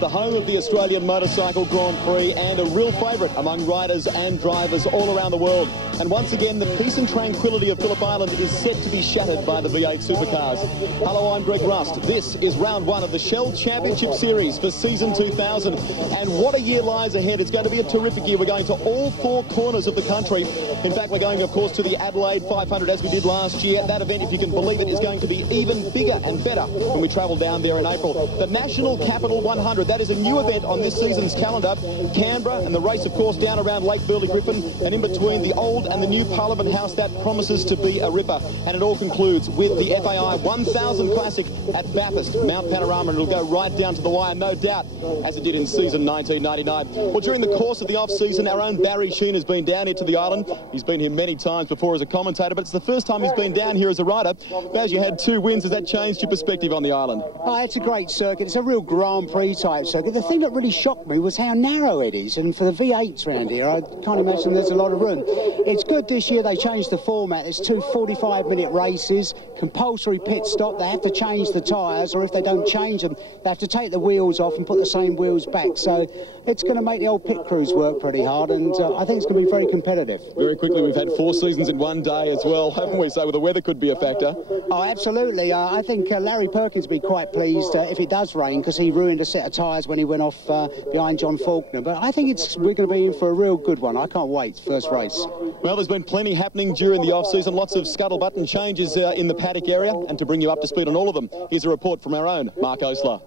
the home of the Australian Motorcycle Grand Prix and a real favourite among riders and drivers all around the world. And once again, the peace and tranquility of Phillip Island is set to be shattered by the V8 Supercars. Hello, I'm Greg Rust. This is round one of the Shell Championship Series for season 2000. And what a year lies ahead. It's going to be a terrific year. We're going to all four corners of the country. In fact, we're going, of course, to the Adelaide 500 as we did last year. That event, if you can believe it, is going to be even bigger and better when we travel down there in April. The National Capital 100, that is a new event on this season's calendar. Canberra, and the race, of course, down around Lake Burley-Griffin, and in between the old and the new Parliament House. That promises to be a ripper. And it all concludes with the FAI 1000 Classic at Bathurst, Mount Panorama, and it'll go right down to the wire, no doubt, as it did in season 1999. Well, during the course of the off-season, our own Barry Sheen has been down here to the island. He's been here many times before as a commentator, but it's the first time he's been down here as a rider. Baz, you had 2 wins. Has that changed your perspective on the island? Oh, it's a great circuit. It's a real Grand Prix type circuit. The thing that really shocked me was how narrow it is, and for the V8s around here, I can't imagine there's a lot of room. It's good this year they changed the format. There's 2 45-minute races, compulsory pit stop. They have to change the tyres, or if they don't change them, they have to take the wheels off and put the same wheels back. So it's going to make the old pit crews work pretty hard, and I think it's going to be very competitive. Very quickly, we've had 4 seasons in one day as well, haven't we? So the weather could be a factor. Oh, absolutely. I think Larry Perkins will be quite pleased if it does rain, because he ruined a set of tyres when he went off behind John Faulkner. But I think we're going to be in for a real good one. I can't wait. First race. Well, there's been plenty happening during the off-season. Lots of scuttlebutt and changes in the paddock area. And to bring you up to speed on all of them, here's a report from our own Mark Osler.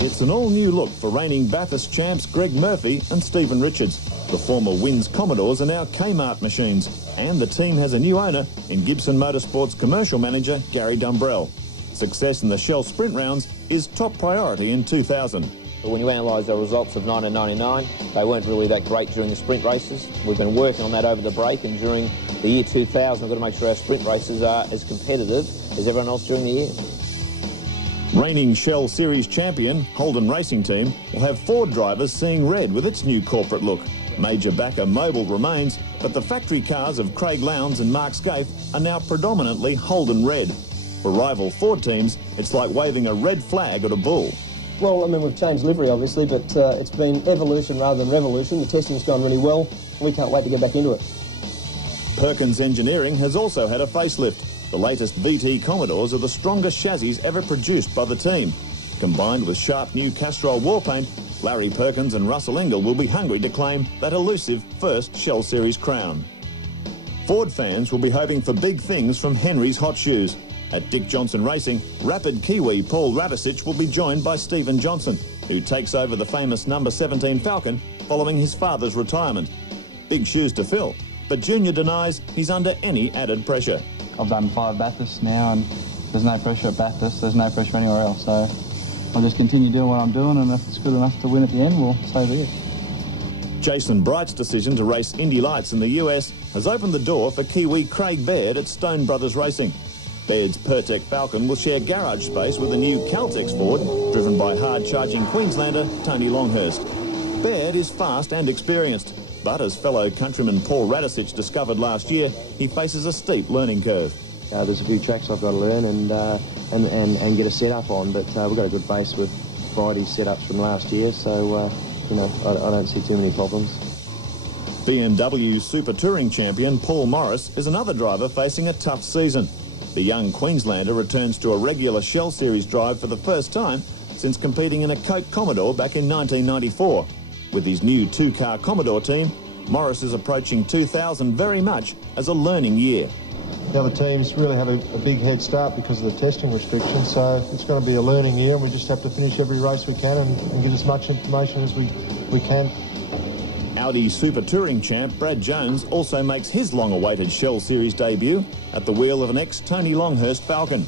It's an all-new look for reigning Bathurst champs Greg Murphy and Stephen Richards. The former Wins Commodores are now Kmart machines, and the team has a new owner in Gibson Motorsport's commercial manager Gary Dumbrell. Success in the Shell Sprint rounds is top priority in 2000. But when you analyse the results of 1999, they weren't really that great during the sprint races. We've been working on that over the break, and during the year 2000, we've got to make sure our sprint races are as competitive as everyone else during the year. Reigning Shell Series champion Holden Racing Team will have Ford drivers seeing red with its new corporate look. Major backer Mobil remains, but the factory cars of Craig Lowndes and Mark Scaife are now predominantly Holden red. For rival Ford teams, it's like waving a red flag at a bull. Well, I mean, we've changed livery, obviously, but it's been evolution rather than revolution. The testing's gone really well, and we can't wait to get back into it. Perkins Engineering has also had a facelift. The latest VT Commodores are the strongest chassis ever produced by the team. Combined with sharp new Castrol war paint, Larry Perkins and Russell Engel will be hungry to claim that elusive first Shell Series crown. Ford fans will be hoping for big things from Henry's Hot Shoes. At Dick Johnson Racing, rapid Kiwi Paul Radisich will be joined by Stephen Johnson, who takes over the famous number 17 Falcon following his father's retirement. Big shoes to fill, but Junior denies he's under any added pressure. I've done 5 Bathursts now, and there's no pressure at Bathurst, there's no pressure anywhere else, so I'll just continue doing what I'm doing, and if it's good enough to win at the end, well, so be it. Jason Bright's decision to race Indy Lights in the US has opened the door for Kiwi Craig Baird at Stone Brothers Racing. Baird's Pertec Falcon will share garage space with a new Caltex Ford, driven by hard-charging Queenslander Tony Longhurst. Baird is fast and experienced, but as fellow countryman Paul Radisich discovered last year, he faces a steep learning curve. There's a few tracks I've got to learn and get a set up on, but we've got a good base with Friday's setups from last year, so you know, I don't see too many problems. BMW Super Touring champion Paul Morris is another driver facing a tough season. The young Queenslander returns to a regular Shell Series drive for the first time since competing in a Coke Commodore back in 1994. With his new 2-car Commodore team, Morris is approaching 2000 very much as a learning year. The other teams really have a big head start because of the testing restrictions, so it's going to be a learning year, and we just have to finish every race we can and get as much information as we can. Audi Super Touring champ Brad Jones also makes his long-awaited Shell Series debut at the wheel of an ex-Tony Longhurst Falcon.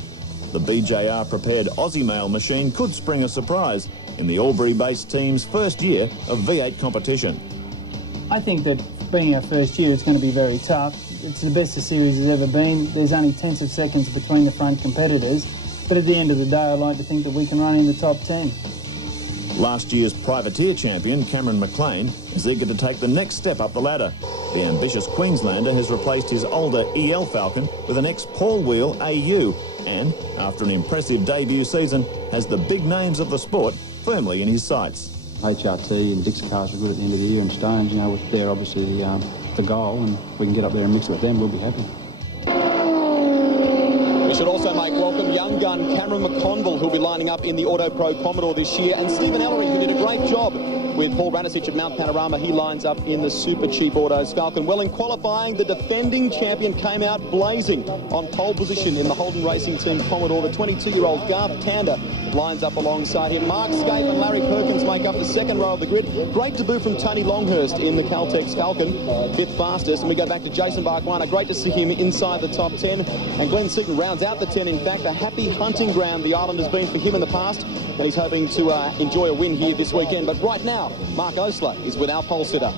The BJR-prepared Aussie Mail machine could spring a surprise in the Albury-based team's first year of V8 competition. I think that being our first year, it's going to be very tough. It's the best the series has ever been. There's only tenths of seconds between the front competitors, but at the end of the day, I like to think that we can run in the top 10. Last year's privateer champion Cameron McLean is eager to take the next step up the ladder. The ambitious Queenslander has replaced his older EL Falcon with an ex-Paul Wheel AU and, after an impressive debut season, has the big names of the sport firmly in his sights. HRT and Dix cars are good at the end of the year, and Stones, you know, they're obviously the goal, and we can get up there and mix it with them, we'll be happy. We should also make welcome young gun Cameron McConville, who'll be lining up in the Auto Pro Commodore this year, and Stephen Ellery, who did a great job with Paul Ranasich at Mount Panorama. He lines up in the Super Cheap Autos Falcon. Well, in qualifying, the defending champion came out blazing on pole position in the Holden Racing Team Commodore. The 22-year-old Garth Tander lines up alongside him. Mark Scape and Larry Perkins make up the second row of the grid. Great debut from Tony Longhurst in the Caltex Falcon, 5th fastest. And we go back to Jason Barkwana. Great to see him inside the top 10. And Glenn Seaton rounds out the 10. In fact, a happy hunting ground the island has been for him in the past, and he's hoping to enjoy a win here this weekend. But right now, Mark Osler is with our pole sitter.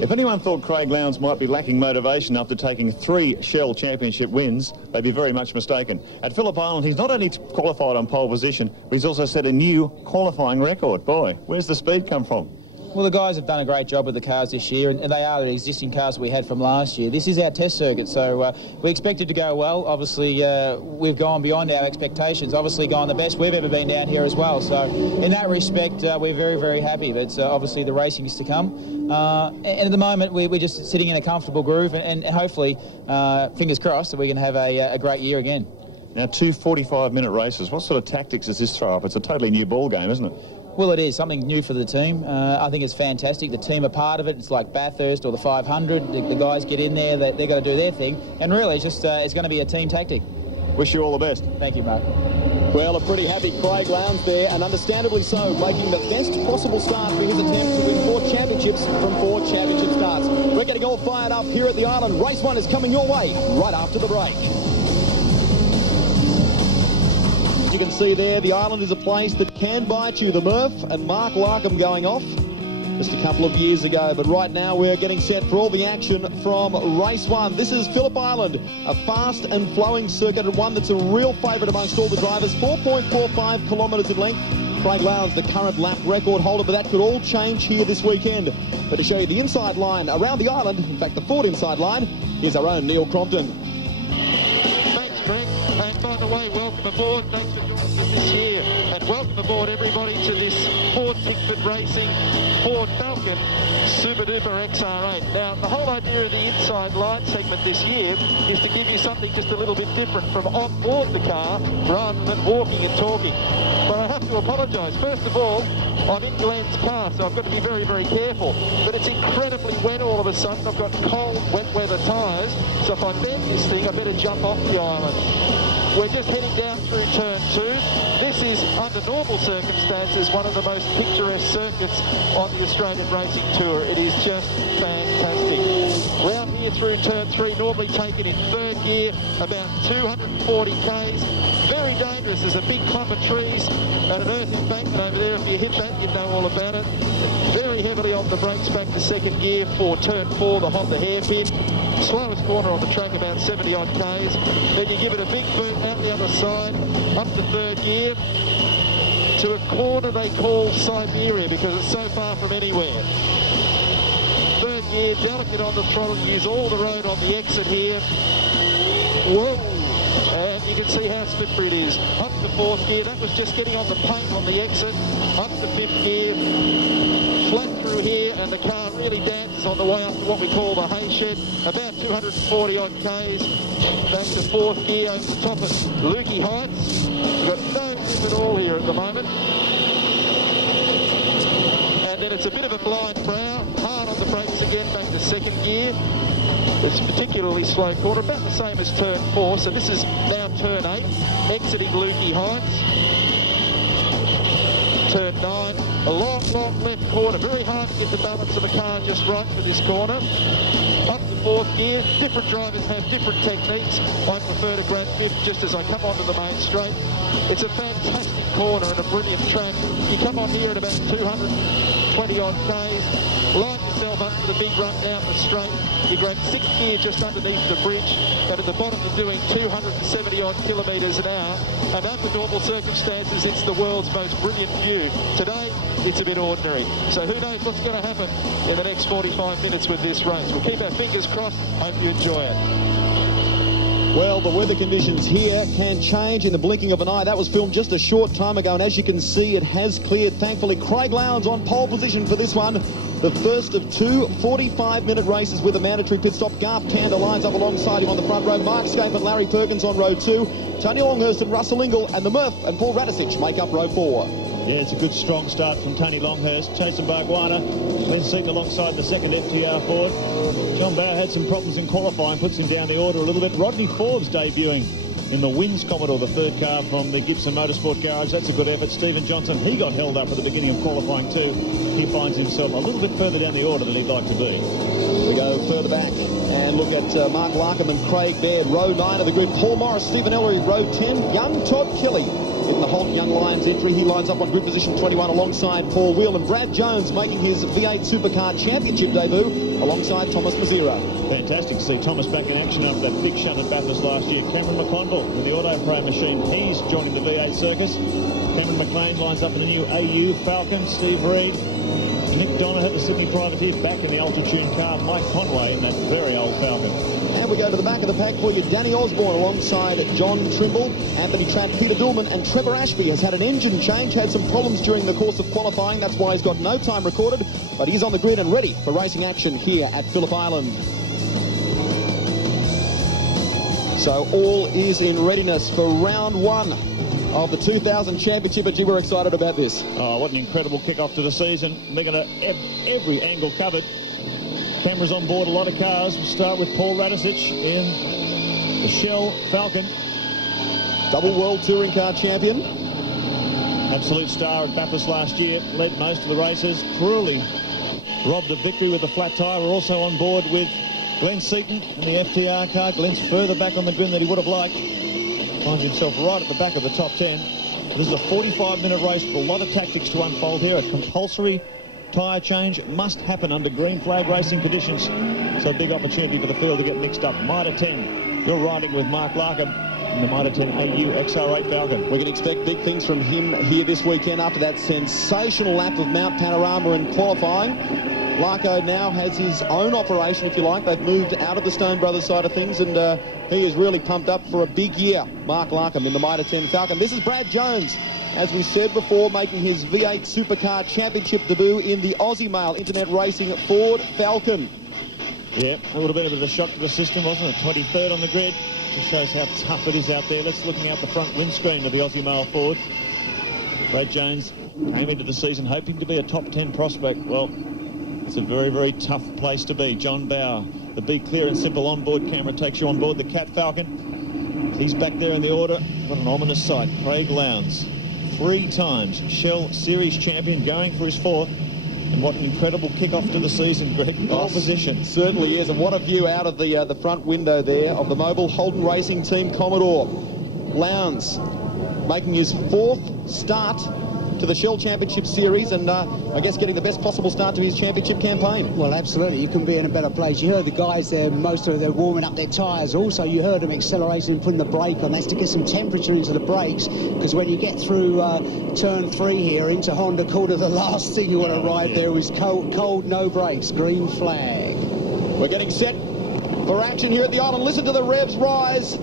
If anyone thought Craig Lowndes might be lacking motivation after taking 3 Shell Championship wins, they'd be very much mistaken. At Phillip Island, he's not only qualified on pole position, but he's also set a new qualifying record. Boy, where's the speed come from? Well, the guys have done a great job with the cars this year, and they are the existing cars that we had from last year. This is our test circuit, so we expect it to go well. Obviously, we've gone beyond our expectations, obviously gone the best we've ever been down here as well. So in that respect, we're very, very happy. But obviously the racing is to come. And at the moment, we're just sitting in a comfortable groove, and hopefully, fingers crossed, that we can have a great year again. Now, 2 45-minute races. What sort of tactics does this throw up? It's a totally new ball game, isn't it? Well, it is something new for the team. I think it's fantastic. The team are part of it. It's like Bathurst or the 500. The guys get in there. They're going to do their thing. And really, it's just it's going to be a team tactic. Wish you all the best. Thank you, Mark. Well, a pretty happy Craig Lowndes there, and understandably so, making the best possible start for his attempt to win 4 championships from 4 championship starts. We're getting all fired up here at the island. Race 1 is coming your way right after the break. You can see there, the island is a place that can bite you. The Murph and Mark Larkham going off just a couple of years ago, but right now we're getting set for all the action from race 1. This is Phillip Island, a fast and flowing circuit, and one that's a real favourite amongst all the drivers. 4.45 kilometres in length. Craig Lowndes, the current lap record holder, but that could all change here this weekend. But to show you the inside line around the island, in fact the Ford inside line, here's our own Neil Crompton. Thanks, Greg. And by the way, welcome aboard. Thanks for joining us this year. And welcome aboard, everybody, to this Ford Tickford Racing Ford Falcon Super Duper XR8. Now, the whole idea of the inside line segment this year is to give you something just a little bit different from on board the car rather than walking and talking. But I have to apologise. First of all, I'm in Glenn's car, so I've got to be very, very careful. But it's incredibly wet all of a sudden. I've got cold, wet weather tyres, so if I bend this thing, I better jump off the island. We're just heading down through turn 2. This is, under normal circumstances, one of the most picturesque circuits on the Australian Racing Tour. It is just fantastic. Round here through turn 3, normally taken in 3rd gear, about 240 k's. Very dangerous. There's a big clump of trees and an earth embankment over there. If you hit that, you know all about it. Very heavily on the brakes back to 2nd gear for turn 4, the Honda hairpin. Slowest corner on the track, about 70 odd k's. Then you give it a big boot out the other side, up to 3rd gear, to a corner they call Siberia because it's so far from anywhere. 3rd gear, delicate on the throttle, use all the road on the exit here. Whoa! And you can see how slippery it is. Up to 4th gear, that was just getting on the paint on the exit. Up to 5th gear, flat through here, and the car really dances on the way up to what we call the hay shed. About 240 odd k's. Back to 4th gear over the top of Lukey Heights. We've got no room at all here at the moment. And then it's a bit of a blind brow. Hard on the brakes again, back to 2nd gear. It's a particularly slow corner, about the same as turn 4. So this is now turn 8, exiting Lukey Heights. Turn 9, a long, long left corner. Very hard to get the balance of the car just right for this corner. Up to 4th gear. Different drivers have different techniques. I prefer to grab 5th just as I come onto the main straight. It's a fantastic corner and a brilliant track. You come on here at about 220 odd k's. Line yourself up for the big run down the straight. You grab 6th gear just underneath the bridge, and at the bottom of doing 270 odd kilometres an hour. And under normal circumstances, it's the world's most brilliant view. Today, it's a bit ordinary. So who knows what's going to happen in the next 45 minutes with this race. We'll keep our fingers crossed. Hope you enjoy it. Well, the weather conditions here can change in the blinking of an eye. That was filmed just a short time ago, and as you can see, it has cleared. Thankfully, Craig Lowndes on pole position for this one. The first of two 45-minute races with a mandatory pit stop. Garth Tander lines up alongside him on the front row. Mark Scape and Larry Perkins on row 2. Tony Longhurst and Russell Ingall and the Murph and Paul Radisich make up row 4. Yeah, it's a good, strong start from Tony Longhurst. Jason Bargwanna, Glenn Seaton alongside the second FTR Ford. John Bauer had some problems in qualifying, puts him down the order a little bit. Rodney Forbes debuting in the Wins Commodore, the third car from the Gibson Motorsport garage. That's a good effort. Stephen Johnson, he got held up at the beginning of qualifying too. He finds himself a little bit further down the order than he'd like to be. We go further back and look at Mark Larkham and Craig Baird, row 9 of the grid. Paul Morris, Stephen Ellery, row 10. Young Todd Kelly in the Holt Young Lions entry. He lines up on grid position 21 alongside Paul Wheel, and Brad Jones making his V8 Supercar Championship debut alongside Thomas Mazzira. Fantastic to see Thomas back in action after that big shunt at Bathurst last year. Cameron McConville with the Auto Pro machine. He's joining the V8 circus. Cameron McLean lines up in the new AU Falcon. Steve Reed. Nick Donaher, the Sydney privateer, back in the Ultra-Tune car. Mike Conway in that very old Falcon. And we go to the back of the pack for you. Danny Osborne alongside John Trimble, Anthony Trapp, Peter Dillman, and Trevor Ashby has had an engine change, had some problems during the course of qualifying. That's why he's got no time recorded, but he's on the grid and ready for racing action here at Phillip Island. So all is in readiness for round 1 of the 2000 Championship, and gee, we're excited about this. Oh, what an incredible kick-off to the season. They're going to every angle covered. Cameras on board a lot of cars. We'll start with Paul Radisich in the Shell Falcon. Double World Touring Car champion. Absolute star at Bathurst last year. Led most of the races. Cruelly robbed of victory with the flat tyre. We're also on board with Glenn Seaton in the FTR car. Glenn's further back on the grid than he would have liked. Finds himself right at the back of the top 10. This is a 45-minute race with a lot of tactics to unfold here. A compulsory tyre change must happen under green flag racing conditions. So a big opportunity for the field to get mixed up. Mitre 10, you're riding with Mark Larkham in the Mitre 10 AU XR8 Falcon. We can expect big things from him here this weekend after that sensational lap of Mount Panorama in qualifying. Larko now has his own operation, if you like. They've moved out of the Stone Brothers side of things, and he is really pumped up for a big year. Mark Larkham in the Mitre 10 Falcon. This is Brad Jones, as we said before, making his V8 Supercar Championship debut in the Aussie Mail Internet Racing Ford Falcon. Yeah, that would have been a bit of a shock to the system, wasn't it? 23rd on the grid. Just shows how tough it is out there. Let's looking out the front windscreen of the Aussie Mail Ford. Brad Jones came into the season hoping to be a top 10 prospect. Well, it's a very, very tough place to be. John Bauer, the Be Clear and Simple onboard camera takes you on board the Cat Falcon. He's back there in the order. What an ominous sight. Craig Lowndes, 3 times Shell Series champion, going for his 4th. And what an incredible kick-off to the season, Greg. Pole position. Certainly is. And what a view out of the front window there of the Mobile Holden Racing Team Commodore. Lowndes making his 4th start to the Shell Championship Series, and I guess getting the best possible start to his championship campaign. Well, absolutely. You couldn't be in a better place. You heard the guys there, most of them warming up their tyres. Also, you heard them accelerating and putting the brake on. That's to get some temperature into the brakes, because when you get through turn 3 here into Honda Quarter, the last thing you want to ride there is cold, no brakes, green flag. We're getting set for action here at the island. Listen to the revs rise.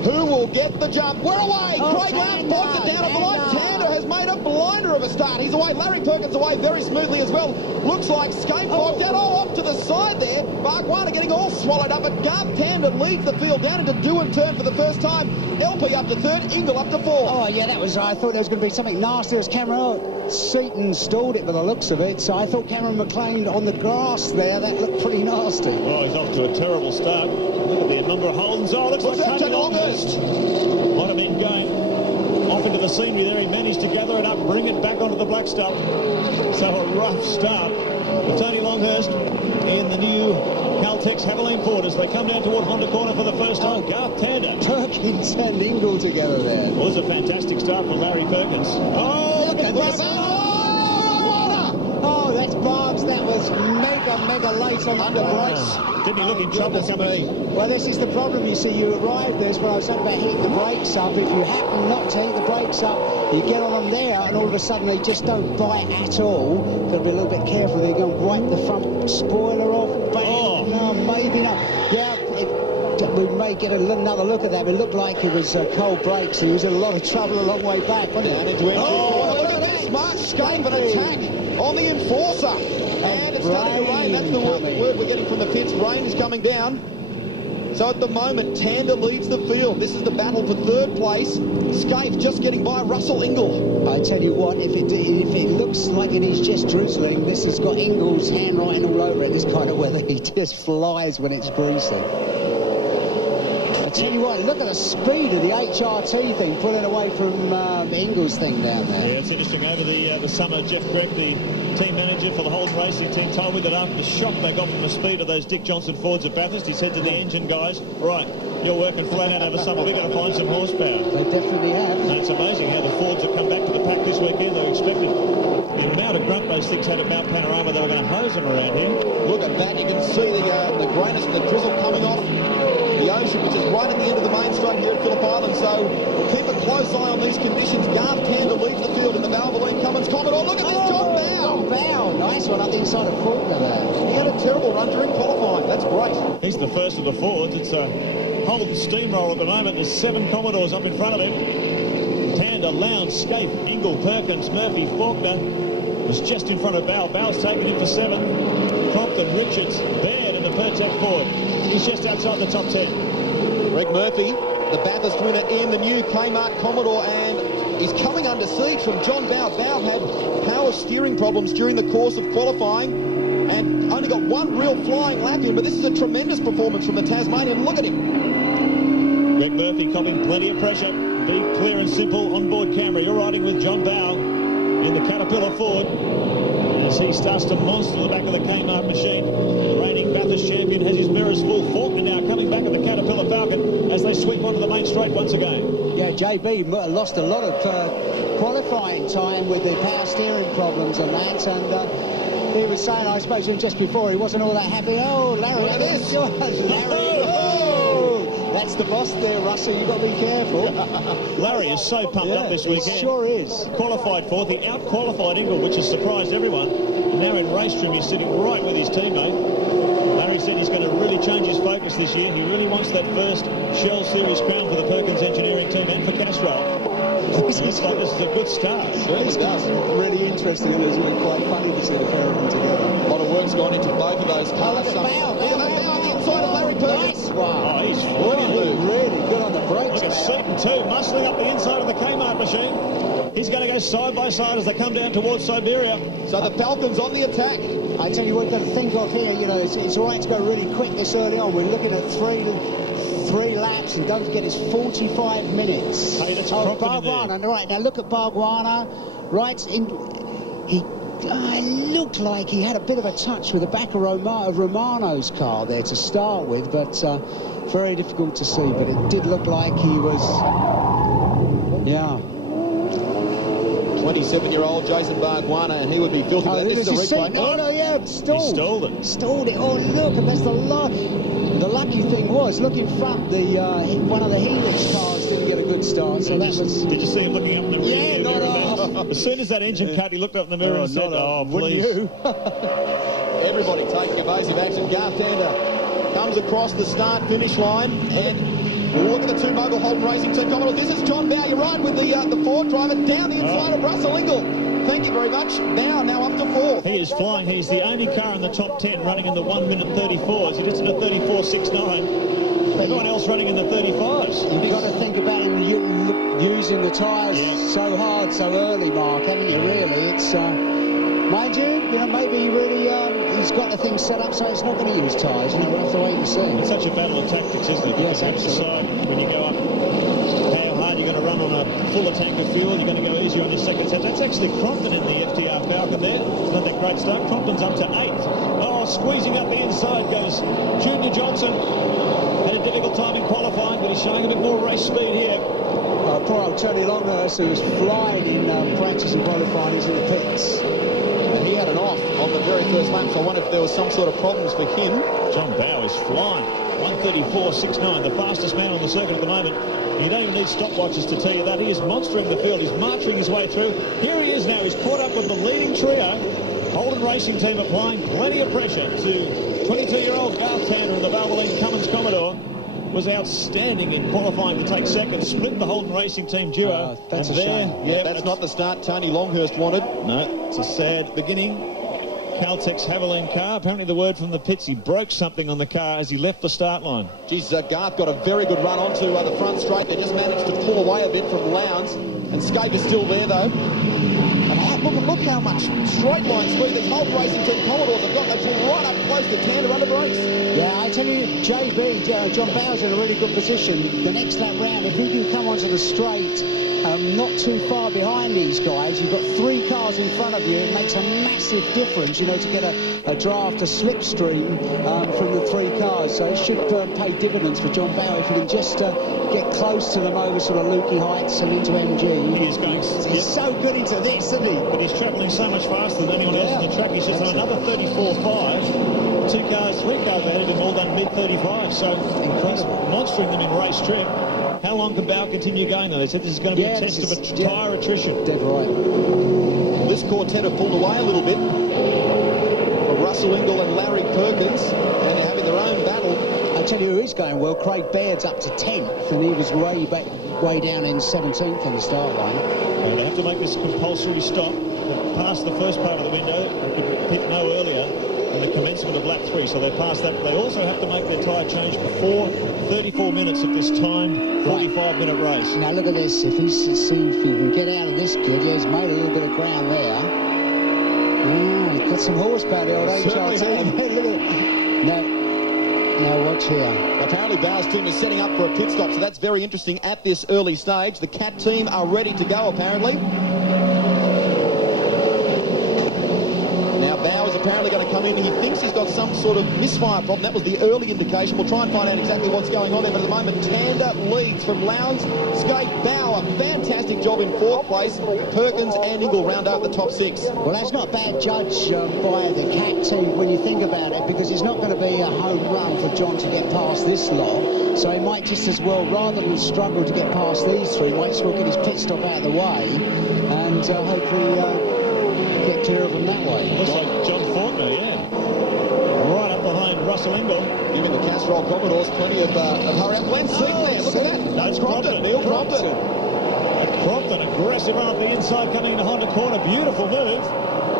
Who will get the jump? We're away! Craig Lowndes points it down at the line. Tander has made a blinder of a start. He's away. Larry Perkins away very smoothly as well. Looks like Scape blocked out. Oh, off to the side there. Bargwanna getting all swallowed up. But Garth Tander leads the field down into do and turn for the first time. LP up to 3rd, Ingall up to 4th. Oh, yeah, that was, I thought there was going to be something nasty as Cameron Seaton stalled it by the looks of it. So I thought Cameron McLean on the grass there, that looked pretty nasty. Oh, he's off to a terrible start. Look at the number of Holdens. Oh, looks like Tony Longhurst. Might have been going off into the scenery there. He managed to gather it up, bring it back onto the black stuff. So a rough start for Tony Longhurst in the new Caltex Haviland Ford as they come down toward Honda Corner for the first time. Garth Tander. Perkins and Ingall together there. Well, it was a fantastic start from Larry Perkins. Oh, look at this. Oh, that's Barbs. That was was mega late on the brakes. Didn't he look in trouble coming in? Well, this is the problem, you see. You arrive, there's what I was saying about hitting the brakes up. If you happen not to hit the brakes up, you get on them there, and all of a sudden they just don't bite at all. Got to be a little bit careful. They're going to wipe the front spoiler off. Bang. Oh. No, maybe not. Yeah, we may get another look at that. It looked like it was cold brakes. He was in a lot of trouble a long way back, wasn't he? Look at this. Mark Scape, an attack on the Enforcer. And it's starting to rain. That's the word we're getting from the pits. Rain is coming down. So at the moment, Tander leads the field. This is the battle for third place. Scape just getting by Russell Ingall. I tell you what, if it looks like it is just drizzling, this has got Ingall's handwriting all over it, this kind of weather. He just flies when it's greasy. I tell you what, look at the speed of the HRT thing pulling away from Ingall's thing down there. Yeah, it's interesting. Over the summer, Jeff Gregg, the team manager for the Holden Racing team, told me that after the shock they got from the speed of those Dick Johnson Fords at Bathurst, he said to the engine guys, right, you're working flat out over summer, we've got to find some horsepower. They definitely have. And it's amazing how the Fords have come back to the pack this weekend. They expected the amount of grunt those things had at Mount Panorama, they were going to hose them around here. Look at that, you can see the greyness and the drizzle coming off the ocean, which is right at the end of the main straight here at Phillip Island. So keep a close eye on these conditions. Garth Tander leads the field in the Valvoline Cummins Commodore. Look at this, John Bow. Bow, nice one up the inside of Faulkner there. He had a terrible run during qualifying. That's great. He's the first of the Fords. It's a Holden steamroll at the moment. There's 7 Commodores up in front of him. Tander, Lowndes, Scape, Ingall, Perkins, Murphy, Faulkner was just in front of Bow. Bow's taken him for 7. Crompton, Richards, Baird and the Pertec Ford. He's just outside the top 10. Greg Murphy, the Bathurst winner in the new Kmart Commodore, and he's coming under siege from John Bow. Bow had power steering problems during the course of qualifying and only got one real flying lap in, but this is a tremendous performance from the Tasmanian. Look at him. Greg Murphy copying plenty of pressure. Be clear and simple on board camera. You're riding with John Bow in the Caterpillar Ford as he starts to monster the back of the Kmart machine. The reigning Bathurst champion has his mirrors full. Faulkner now coming back at the Caterpillar Falcon as they sweep onto the main straight once again. Yeah, JB lost a lot of qualifying time with the power steering problems on that, and he was saying, I spoke to him just before, he wasn't all that happy. Oh, Larry, look at this. Larry, oh, that's the boss there, Russell, you've got to be careful. Larry is so pumped up this weekend. He sure is. Qualified fourth, he out-qualified Ingall, which has surprised everyone. And now in race trim, he's sitting right with his teammate. Larry said he's going to really change his focus this year. He really wants that first Shell Series crown for the Perkins engineering team and for Castrol. Looks like this is a good start. Certainly does. Really interesting, and it's been quite funny to see the pair of them together. A lot of work's gone into both of those cars. Look at Bow. Look at that Bow on the inside of Larry Perkins. Nice one. Oh, he's brilliant. Really good on the brakes. Look at Seaton too, muscling up the inside of the Kmart machine. He's going to go side by side as they come down towards Siberia. So the Falcon's on the attack. I tell you what, you've got to think of here, you know, it's all right to go really quick this early on. We're looking at three laps, and don't forget it's 45 minutes. Hey, that's Bargwanna, right, now look at Bargwanna, right, he looked like he had a bit of a touch with the back of Romano's car there to start with, but very difficult to see, but it did look like he was, yeah. 27-year-old Jason Bargwanna, and he would be filthy. This is a replay. No, yeah, stalled. He stalled it. Stalled it. Oh, look, and that's the lucky thing was, look in front, one of the Helix cars didn't get a good start, so Did you see him looking up in the rear mirror? As soon as that engine cut, he looked up in the mirror and said, oh, please. Everybody taking evasive action. Garth Tander comes across the start-finish line, and look at the 2 mobile Holden Racing team Commodores. This is John Bow. You ride with the Ford driver down the inside of Russell Ingall. Thank you very much. Bow now up to 4th. He is flying. He's the only car in the top 10 running in the 1 minute 34s. He gets in a 34.69. Everyone else running in the 35s. You've got to think about him using the tyres so hard so early, Mark, haven't you, really? It's, mind you, maybe he really, he's got the thing set up so it's not going to use tyres. We'll have to wait and see. It's such a battle of tactics, isn't it? Yes, you have to decide when you go up how hard you're going to run on a fuller tank of fuel. You're going to go easier on your second set. That's actually Crompton in the FTR Falcon there. Not that great start. Crompton's up to 8th. Oh, squeezing up the inside goes Junior Johnson. Had a difficult time in qualifying, but he's showing a bit more race speed here. Poor old Tony Longhurst, who was flying in practice and qualifying, he's in the pits. And he had an off on the very first lap, so I wonder if there was some sort of problems for him. John Bowe is flying. 1:34.69, the fastest man on the circuit at the moment. You don't even need stopwatches to tell you that. He is monstering the field. He's marching his way through. Here he is now. He's caught up with the leading trio. Holden Racing Team applying plenty of pressure to 22-year-old Garth Tander in the Valvoline Cummins Commodore. Was outstanding in qualifying to take second, split the Holden Racing Team duo. That's a shame. Yeah, that's not the start Tony Longhurst wanted. No, it's a sad beginning. Caltech's Haviland car, apparently the word from the pits, he broke something on the car as he left the start line. Geez, Garth got a very good run onto the front straight. They just managed to pull away a bit from Lowndes, and Scape is still there though. And look how much straight line speed these Holden Racing Team Commodores have got. They pull right up close to Tander under brakes. Yeah, I tell you, JB, John Bowe's in a really good position. The next lap round, if he can come onto the straight, not too far behind these guys, you've got 3 cars in front of you. It makes a massive difference, you know, to get a draft, a slipstream from the 3 cars. So it should pay dividends for John Bowe if he can just get close to them over sort of Lukey Heights and into MG. He is going. He's so good into this, isn't he? But he's travelling so much faster than anyone else on the track. He's just on another 34.5. 3 cars ahead of him, all done mid-35. So he's monstering them in race trip. How long can Bowe continue going, though? They said this is going to be a test of tyre attrition. Dead right. Well, this quartet have pulled away a little bit from Russell Ingall and Larry Perkins, and they're having their own battle. I tell you who is going well, Craig Baird's up to 10th, and he was way down in 17th on the start line. Well, they have to make this compulsory stop. They've passed the first part of the window. They could pit no earlier than the commencement of lap 3, so they passed that. But they also have to make their tyre change before 34 minutes of this timed 45-minute race. Now look at this. If he can get out of this good, yeah, he's made a little bit of ground there. He's got some horsepower, the old HRT. Now watch here. Apparently Bowe's team is setting up for a pit stop, so that's very interesting at this early stage. The CAT team are ready to go, apparently. Now Bowe's apparently going to come in. He thinks he's got some sort of misfire problem. That was the early indication. We'll try and find out exactly what's going on there. But at the moment, Tander leads from Lowndes, Scape, Bowe. A fantastic job in 4th place. Perkins and Ingall round out the top 6. Well, that's not a bad judge by the CAT team when you think about it, because it's not going to be a home run for John to get past this lot. So he might just as well, rather than struggle to get past these 3, might just well get his pit stop out of the way and hopefully get clear of them that way. Looks like John Faulkner, yeah. Right up behind Russell Ingall. Giving the Castrol Commodores plenty of hurry up. Glenn Seat there, look at that. That's Crompton. Neil Crompton. Crompton, aggressive run up the inside, coming into Honda corner. Beautiful move.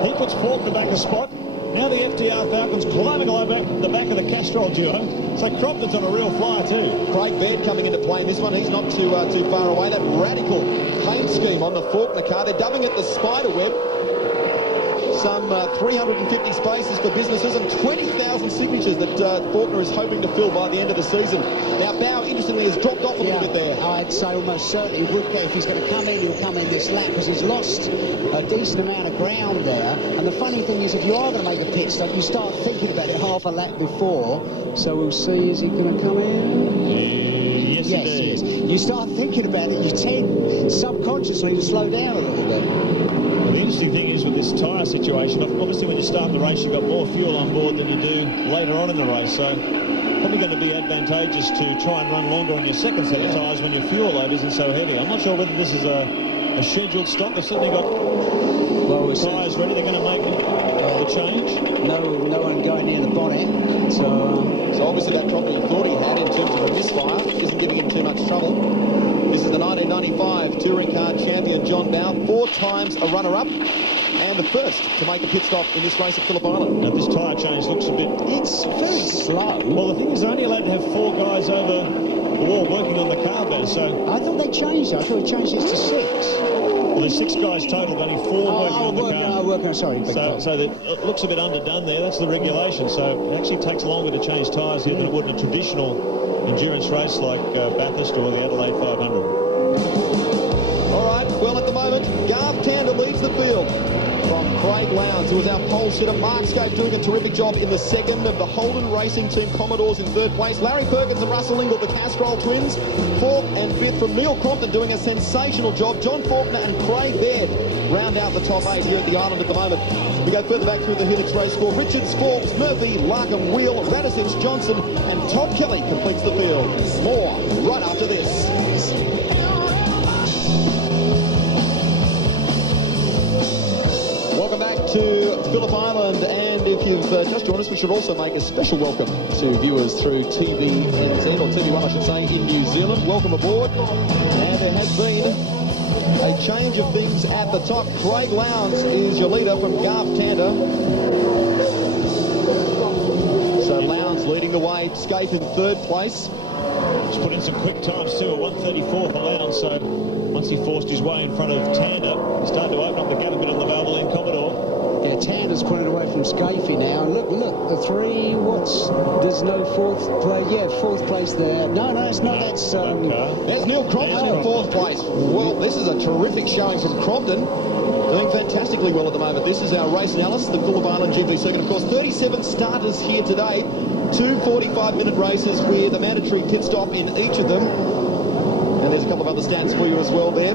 He puts Faulkner back a spot. Now the FTR Falcons climbing along the back of the Castrol duo. So Crompton's on a real flyer too. Craig Baird coming into play in this one. He's not too far away. That radical paint scheme on the Faulkner car. They're dubbing it the spider web. Some 350 spaces for businesses and 20,000 signatures that Faulkner is hoping to fill by the end of the season. Now, Bowe, interestingly, has dropped off a little bit there. I'd say almost certainly would get. If he's going to come in, he'll come in this lap, because he's lost a decent amount of ground there. And the funny thing is, if you are going to make a pit stop, you start thinking about it half a lap before. So we'll see, is he going to come in? Yes, he is. You start thinking about it, you tend subconsciously to slow down a little bit. The interesting thing is with this tyre situation, obviously when you start the race you've got more fuel on board than you do later on in the race, so probably going to be advantageous to try and run longer on your second set of tyres when your fuel load isn't so heavy. I'm not sure whether this is a scheduled stop. They've certainly got tyres ready. They're going to make the change. No one going near the bonnet. So obviously that problem he thought he had in terms of a misfire isn't giving him too much trouble. This is the 1995 Touring Car champion John Bowe, 4 times a runner-up and the first to make a pit stop in this race at Phillip Island. Now this tyre change looks a bit... It's very slow. Well, the thing is they're only allowed to have 4 guys over the wall working on the car there, so... I thought they changed it. I thought they changed this to 6. Well, there's 6 guys total, only 4 working on the car. Sorry. So it looks a bit underdone there. That's the regulation. So it actually takes longer to change tyres here than it would in a traditional endurance race like Bathurst or the Adelaide 500. All right, well, at the moment, Garth Tander leads the field from Craig Lowndes, who was our pole sitter. Mark Scape doing a terrific job in the second of the Holden Racing Team Commodores in 3rd place. Larry Perkins and Russell Ingall, the Castrol twins, 4th and 5th from Neil Crompton doing a sensational job. John Faulkner and Craig Baird round out the top 8 here at the island at the moment. We go further back through the Helix race score. Richards, Forbes, Murphy, Larkham, Wheel, Radisich, Johnson and Tom Kelly completes the field. More right after this. Welcome back to Phillip Island, and if you've just joined us, we should also make a special welcome to viewers through TVNZ, or TV1 I should say, in New Zealand. Welcome aboard. Now there has been a change of things at the top. Craig Lowndes is your leader from Garth Tander. So Lowndes leading the way, Scape in third place. He's put in some quick times too, a 1:34 for Lowndes, so once he forced his way in front of Tander, he started to open up the gap a bit on the Valvoline Commodore. Yeah, Tander's put it away from Scafie now. Look, the three, there's no fourth place. Yeah, fourth place there. No, it's not. That's, there's Neil Crompton in fourth place. Well, this is a terrific showing from Crompton. Doing fantastically well at the moment. This is our race analysis, the Phillip Island GP circuit. Of course, 37 starters here today. 2 45-minute races with a mandatory pit stop in each of them. And there's a couple of other stats for you as well there.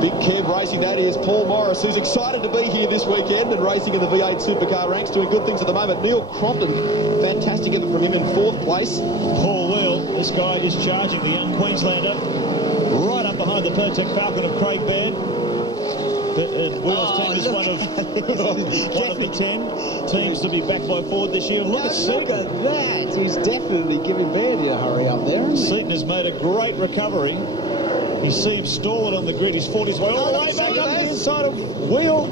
Big Kev racing, that is Paul Morris, who's excited to be here this weekend and racing in the V8 Supercar ranks, doing good things at the moment. Neil Crompton, fantastic effort from him in fourth place. Paul Wheel, this guy is charging the young Queenslander right up behind the Pertec Falcon of Craig Baird. Wheel's team is one of the 10 teams to be backed by Ford this year. Look at Seaton. Look at that. He's definitely giving Baird a hurry up there. Seaton has made a great recovery. You see him stall it on the grid. He's fought his way all the way back up the inside of Wheel.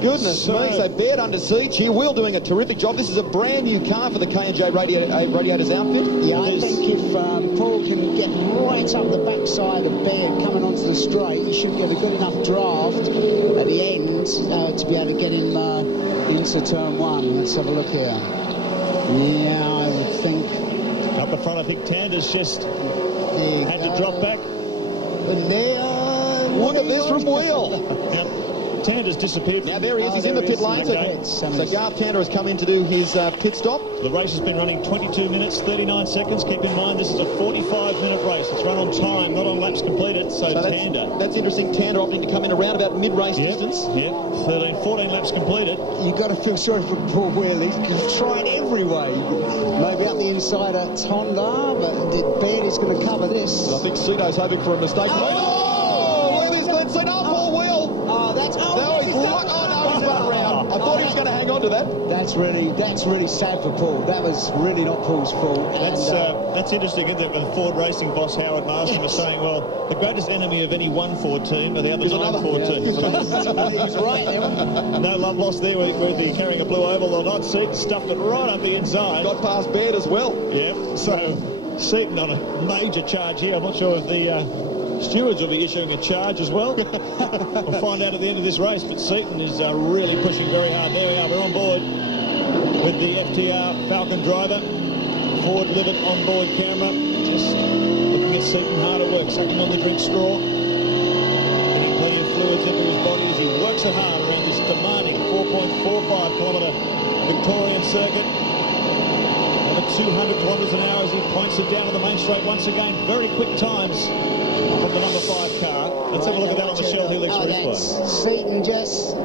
Goodness me, so Baird under siege here. Wheel doing a terrific job. This is a brand new car for the K&J Radiators outfit. Yeah, I think if Paul can get right up the backside of Baird coming onto the straight, he should get a good enough draft at the end to be able to get him into turn one. Let's have a look here. Yeah, I would think. Up the front, I think Tander's just had to drop back. But there, look at this from Wheel. Now, Tander's disappeared. Now there he is. He's in the pit lane. So Garth Tander has come in to do his pit stop. The race has been running 22 minutes, 39 seconds. Keep in mind, this is a 45-minute race. It's run on time, not on laps completed. So Tander. That's interesting. Tander opting to come in around about mid-race distance. Yep, 14 laps completed. You've got to feel sorry for Paul Wheel. He's tried every way. Maybe up the inside at Tonda, but Baird is going to cover this. I think Cito's hoping for a mistake. Oh, look at this, Glenn Cito. Oh, Paul Wheel. Oh, that's... no, he's run around. I thought he was going to hang on to that. That's really sad for Paul. That was really not Paul's fault. That's interesting, isn't it? When Ford Racing boss Howard Marston was saying, well, the greatest enemy of any one Ford team are the other 9 Ford teams. He was right there. No love lost there, whether you're carrying a blue oval or not. Seaton stuffed it right up the inside. Got past Baird as well. Yeah, so Seaton on a major charge here. I'm not sure if the stewards will be issuing a charge as well. We'll find out at the end of this race, but Seaton is really pushing very hard. There we are, we're on board with the FTR Falcon driver. Ford Livet on-board camera, just looking at Seaton hard at work, sucking on the drink straw, getting plenty of fluids into his body as he works it hard around this demanding 4.45 kilometre Victorian circuit. Over 200 kilometres an hour as he points it down to the main straight once again. Very quick times from the number 5 car. Let's have a look at that on the Shell Helix replay. Seaton just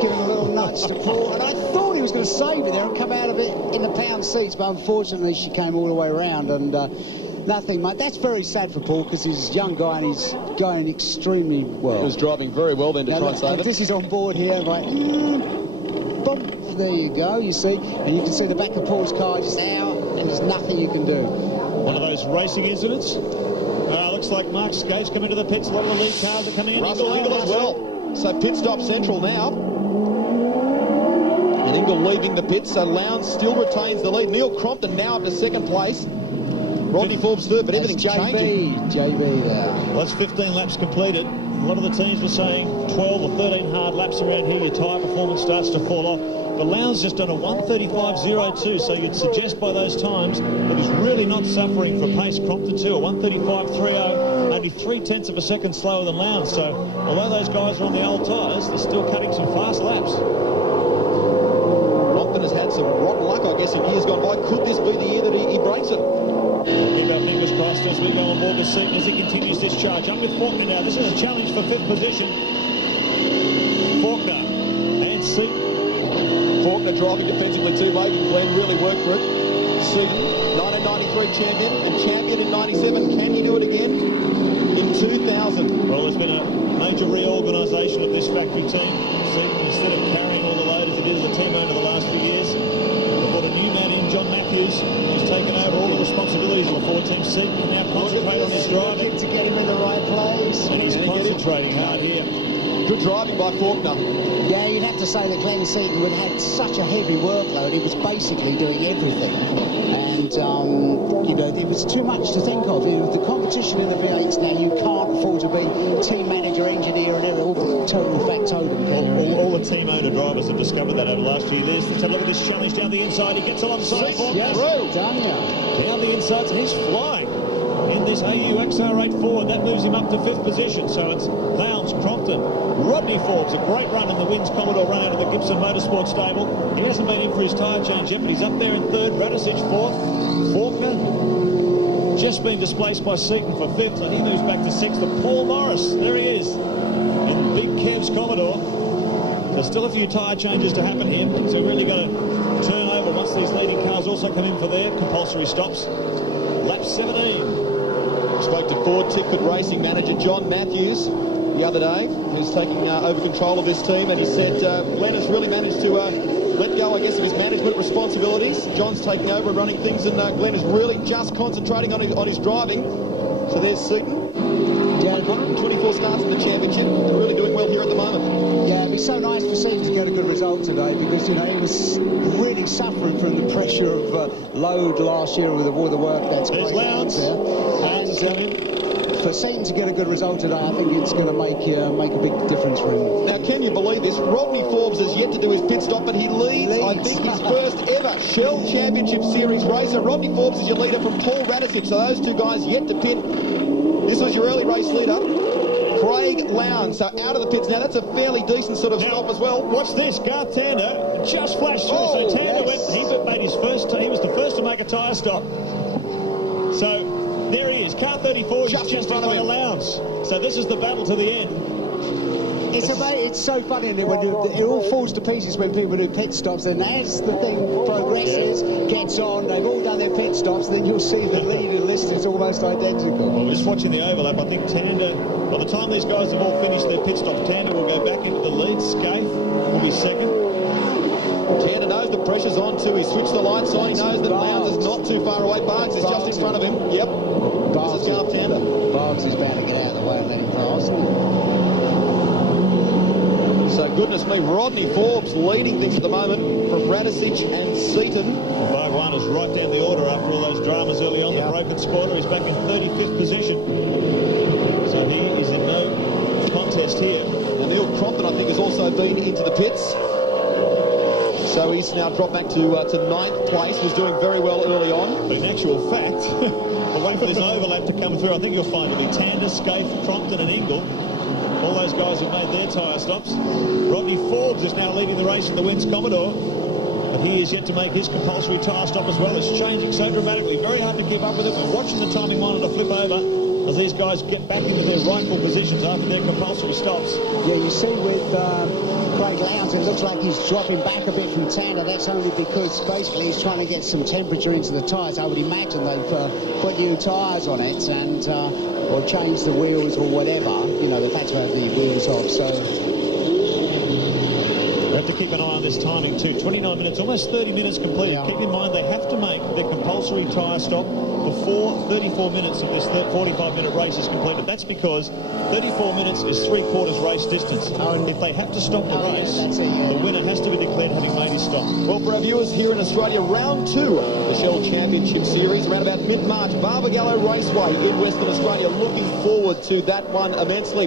giving a little nudge to Paul, and I thought he was going to save it there and come out of it in the pound seats, but unfortunately she came all the way around and nothing, mate. That's very sad for Paul because he's a young guy and he's going extremely well. He was driving very well then to try and save it. This is on board here, right? Bump. There you go, you see, and you can see the back of Paul's car just out, and there's nothing you can do. One of those racing incidents. Looks like Mark Scape's coming to the pits. A lot of the lead cars are coming in. Russell Ingall as well. So pit stop central now. And Ingall leaving the pits, so Lowndes still retains the lead. Neil Crompton now up to second place. Rodney Forbes third, but everything's changing. JB there. Well, that's 15 laps completed. A lot of the teams were saying 12 or 13 hard laps around here, your tyre performance starts to fall off. But Lowndes just done a 1:35.02, so you'd suggest by those times that he's really not suffering for pace. Crompton too, a 1:35.30, only 0.3 of a second slower than Lowndes. So although those guys are on the old tyres, they're still cutting some fast laps. Crompton has had some rotten luck, I guess, in years gone by. Could this be the year that he breaks it? Keep our fingers crossed as we go on board with Seaton as he continues this charge. Up with Faulkner now. This is a challenge for 5th position. Faulkner and Seaton good driving defensively too, mate. Glenn really worked for it. Seaton, 1993 champion and champion in 97. Can you do it again in 2000? Well, there's been a major reorganisation of this factory team. Seaton, instead of carrying all the load as it is the team owner the last few years, they brought a new man in, John Matthews, who's taken over all the responsibilities of the Ford team. Seaton can now concentrate on his driving. To get him in the right place. And he's concentrating hard here. Good driving by Faulkner. Yeah, you'd have to say that Glenn Seaton would had such a heavy workload. He was basically doing everything. And, you know, it was too much to think of. You know, the competition in the V8s now, you can't afford to be team manager, engineer, and all the total factotum. All the team owner drivers have discovered that over the last few years. Let's have a look at this challenge down the inside. He gets alongside Faulkner. Yes, done, yeah. Down the inside, and he's flying in this AU XR8 Ford. That moves him up to 5th position. So it's Lowndes, Crompton, Rodney Forbes, a great run in the Wins Commodore run out of the Gibson Motorsport stable. He hasn't been in for his tyre change yet, but he's up there in 3rd. Radisich 4th. Faulkner just been displaced by Seaton for 5th, and he moves back to 6th. And Paul Morris, there he is, in Big Kev's Commodore. There's still a few tyre changes to happen here, so we've really got to turn over once these leading cars also come in for their compulsory stops. Lap 17. Spoke to Ford Tickford Racing manager John Matthews the other day, who's taking over control of this team, and he said Glenn has really managed to let go, I guess, of his management responsibilities. John's taking over and running things, and Glenn is really just concentrating on his driving. So there's Seaton. Yeah, 124 starts in the championship. They're really doing well here at the moment. Yeah, it'd be so nice for Seaton to get a good result today, because, you know, he was really suffering from the pressure of load last year with all the work that's There's Lowndes. And for Seaton to get a good result today, I think it's going to make a big difference for him. Now, can you believe this? Rodney Forbes has yet to do his pit stop, but he leads. I think, his first ever Shell Championship Series racer. Rodney Forbes is your leader from Paul Radisich. So those two guys yet to pit. This was your early race leader, Craig Lowndes. So out of the pits now. That's a fairly decent sort of stop as well. Watch this. Garth Tander just flashed through. So Tander made his first. He was the first to make a tyre stop. So there he is. Car 34 is just in front of Lowndes. So this is the battle to the end. It's so funny when it all falls to pieces when people do pit stops, and as the thing progresses, gets on, they've all done their pit stops, then you'll see the leader list is almost identical. Well, we're just watching the overlap. I think Tander, by the time these guys have all finished their pit stops, Tander will go back into the lead. Scaife will be 2nd. Tander knows the pressure's on too. He switched the lights on. He knows that Lowndes is not too far away. Barks is just in front of him. Yep. This is Garth Tander. Barks is bound to get out of the way and let him pass. So goodness me, Rodney Forbes leading things at the moment from Radisich and Seaton. Bhagwan is right down the order after all those dramas early on. The broken spoiler, he's back in 35th position. So he is in no contest here. And Neil Crompton, I think, has also been into the pits. So he's now dropped back to 9th place. Was doing very well early on. But in actual fact, we'll wait for this overlap to come through. I think you'll find it'll be Tander, Scaife, Crompton and Ingle. All those guys have made their tyre stops. Rodney Forbes is now leading the race in the Wins Commodore, but he is yet to make his compulsory tyre stop as well. It's changing so dramatically. Very hard to keep up with it. We're watching the timing monitor flip over as these guys get back into their rightful positions after their compulsory stops. Yeah, you see with Craig Lowndes, it looks like he's dropping back a bit from Tander. That's only because basically he's trying to get some temperature into the tyres. I would imagine they've put new tyres on it and or changed the wheels or whatever. You know, they've had to have the wheels off, so... We have to keep an eye on this timing too. 29 minutes, almost 30 minutes completed. Yeah. Keep in mind they have to make their compulsory tyre stop before 34 minutes of this 45-minute race is completed. That's because 34 minutes is 3/4 race distance. If they have to stop the race, the winner has to be declared having made his stop. Well, for our viewers here in Australia, round 2 of the Shell Championship Series, around about mid-March, Barbagallo Raceway in Western Australia. Looking forward to that one immensely.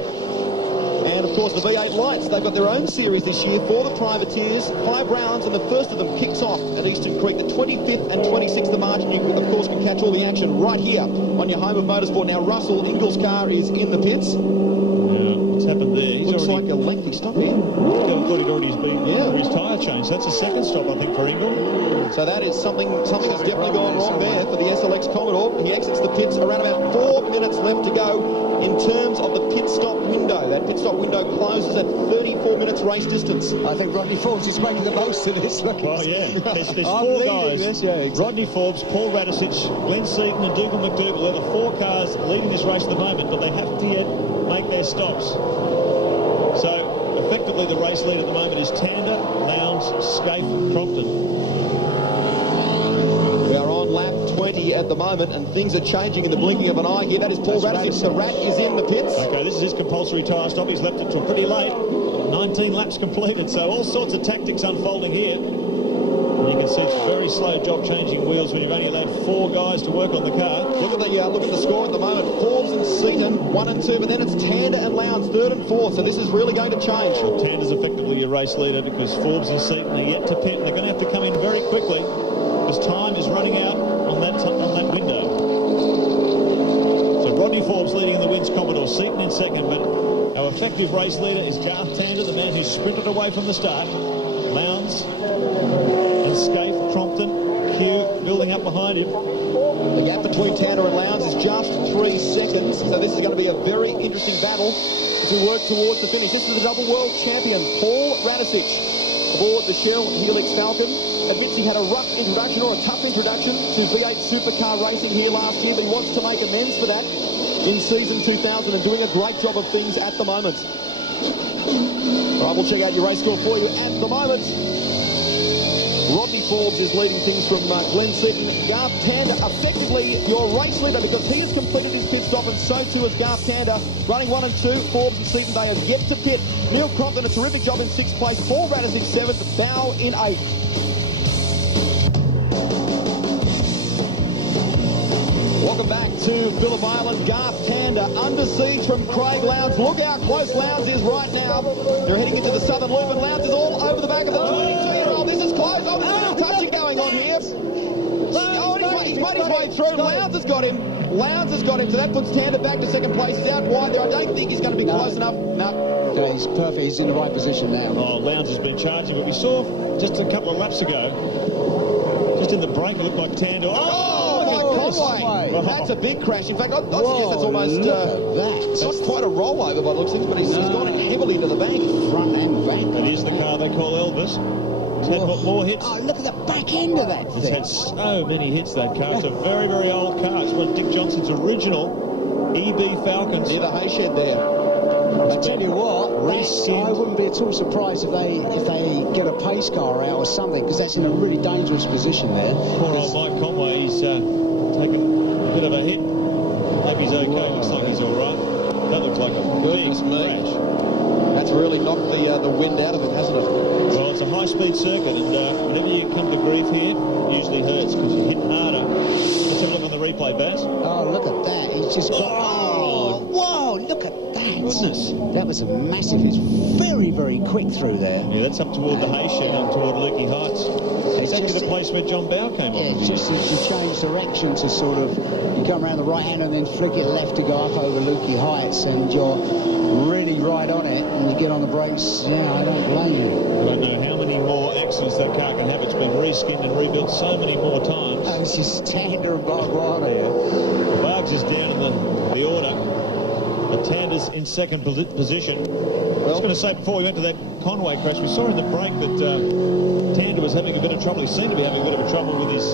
And, of course, the V8 Lights, they've got their own series this year for the privateers. 5 rounds, and the first of them kicks off at Eastern Creek, the 25th and 26th of March. And you, of course, can catch all the action right here on your home of motorsport. Now, Russell Ingall's car is in the pits. Yeah, happened there? He's Looks already, like a lengthy stop here. I thought he'd already been for his tyre change. That's a second stop, I think, for Ingle. So that is something has definitely gone wrong there for the SLX Commodore. He exits the pits around about 4 minutes left to go in terms of the pit stop window. That pit stop window closes at 34 minutes race distance. I think Rodney Forbes is making the most of this. Look, Well, yeah, there's four guys. This, yeah, exactly. Rodney Forbes, Paul Radisich, Glenn Seaton and Dougal McDougall. They're the four cars leading this race at the moment, but they have to yet make their stops. So, effectively, the race lead at the moment is Tander, Lowndes, Scaife, Crompton. We are on lap 20 at the moment, and things are changing in the blinking of an eye here. That is Paul Radisich. The Rat is in the pits. Okay, this is his compulsory tyre stop. He's left it till pretty late. 19 laps completed, so all sorts of tactics unfolding here. And you can see it's a very slow job changing wheels when you've only allowed four guys to work on the car. Look at the score at the moment. Forbes and Seaton 1 and 2, but then it's Tander and Lowndes 3rd and 4th. So this is really going to change. Well, Tander's effectively your race leader because Forbes and Seaton are yet to pit, and they're going to have to come in very quickly because time is running out on that window. So Rodney Forbes leading in the wins Commodore, Seaton in second, but our effective race leader is Garth Tander, the man who sprinted away from the start. Lowndes and Scaife, Crompton, Q building up behind him. The gap between Tander and Lowndes is just 3 seconds, so this is going to be a very interesting battle as we work towards the finish. This is the double world champion, Paul Radisich, aboard the Shell Helix Falcon. Admits he had a rough introduction, or a tough introduction, to V8 Supercar racing here last year, but he wants to make amends for that in season 2000 and doing a great job of things at the moment. All right, we'll check out your race score for you at the moment. Rodney Forbes is leading things from Glenn Seaton. Garth Tander, effectively your race leader, because he has completed his pit stop, and so too has Garth Tander. Running 1 and 2, Forbes and Seaton, they have yet to pit. Neil Crompton, a terrific job in 6th place. Paul Radisich 7th, Bow in 8th. Welcome back to Phillip Island. Garth Tander under siege from Craig Lowndes. Look how close Lowndes is right now. They're heading into the southern loop, and Lowndes is all over the back of the 22-year-old. This is close. Oh, there's a bit of touching going on here. Oh, he's made his way through. Lowndes has got him. Lowndes has got him, so that puts Tander back to second place. He's out wide there. I don't think he's going to be close enough. No, he's perfect. He's in the right position now. Oh, Lowndes has been charging, but we saw just a couple of laps ago, just in the break, it looked like Tander. Conway. That's a big crash. In fact, I suggest that's almost that's quite a rollover by the looks of things, but he's gone heavily into the bank. Front and back. It is the car they call Elvis. It's had more hits. Oh, look at the back end of that thing. It's had so many hits, that car. It's a very, very old car. It's one of Dick Johnson's original EB Falcons. Near the hay shed there. I tell you what, I wouldn't be at all surprised if they get a pace car out or something, because that's in a really dangerous position there. Poor old Mike Conway, he's taken a bit of a hit. Hope he's okay. Looks like he's all right. That looks like a big crash. That's really knocked the wind out of him, hasn't it? Well, it's a high-speed circuit, and whenever you come to grief here, it usually hurts because you hit harder. Let's have a look on the replay, Baz. Oh, look at that. He's just got... Oh, whoa, look at that. Goodness. That was a massive... It's very, very quick through there. Yeah, that's up toward the hay shed, up toward Lukey Heights. It's actually the place where John Bow came on. Yeah, it's just that you change direction to sort of... You come around the right hand and then flick it left to go up over Lukey Heights, and you're really right on it, and you get on the brakes. Yeah, I don't blame you. I don't know how many more accidents that car can have. It's been reskinned and rebuilt so many more times. Oh, it's just Tander and Barguana here. Bargs is down in the order, but Tander's in second position. I was going to say before we went to that Conway crash, we saw in the break that Tander was having a bit of trouble. He seemed to be having a bit of trouble with his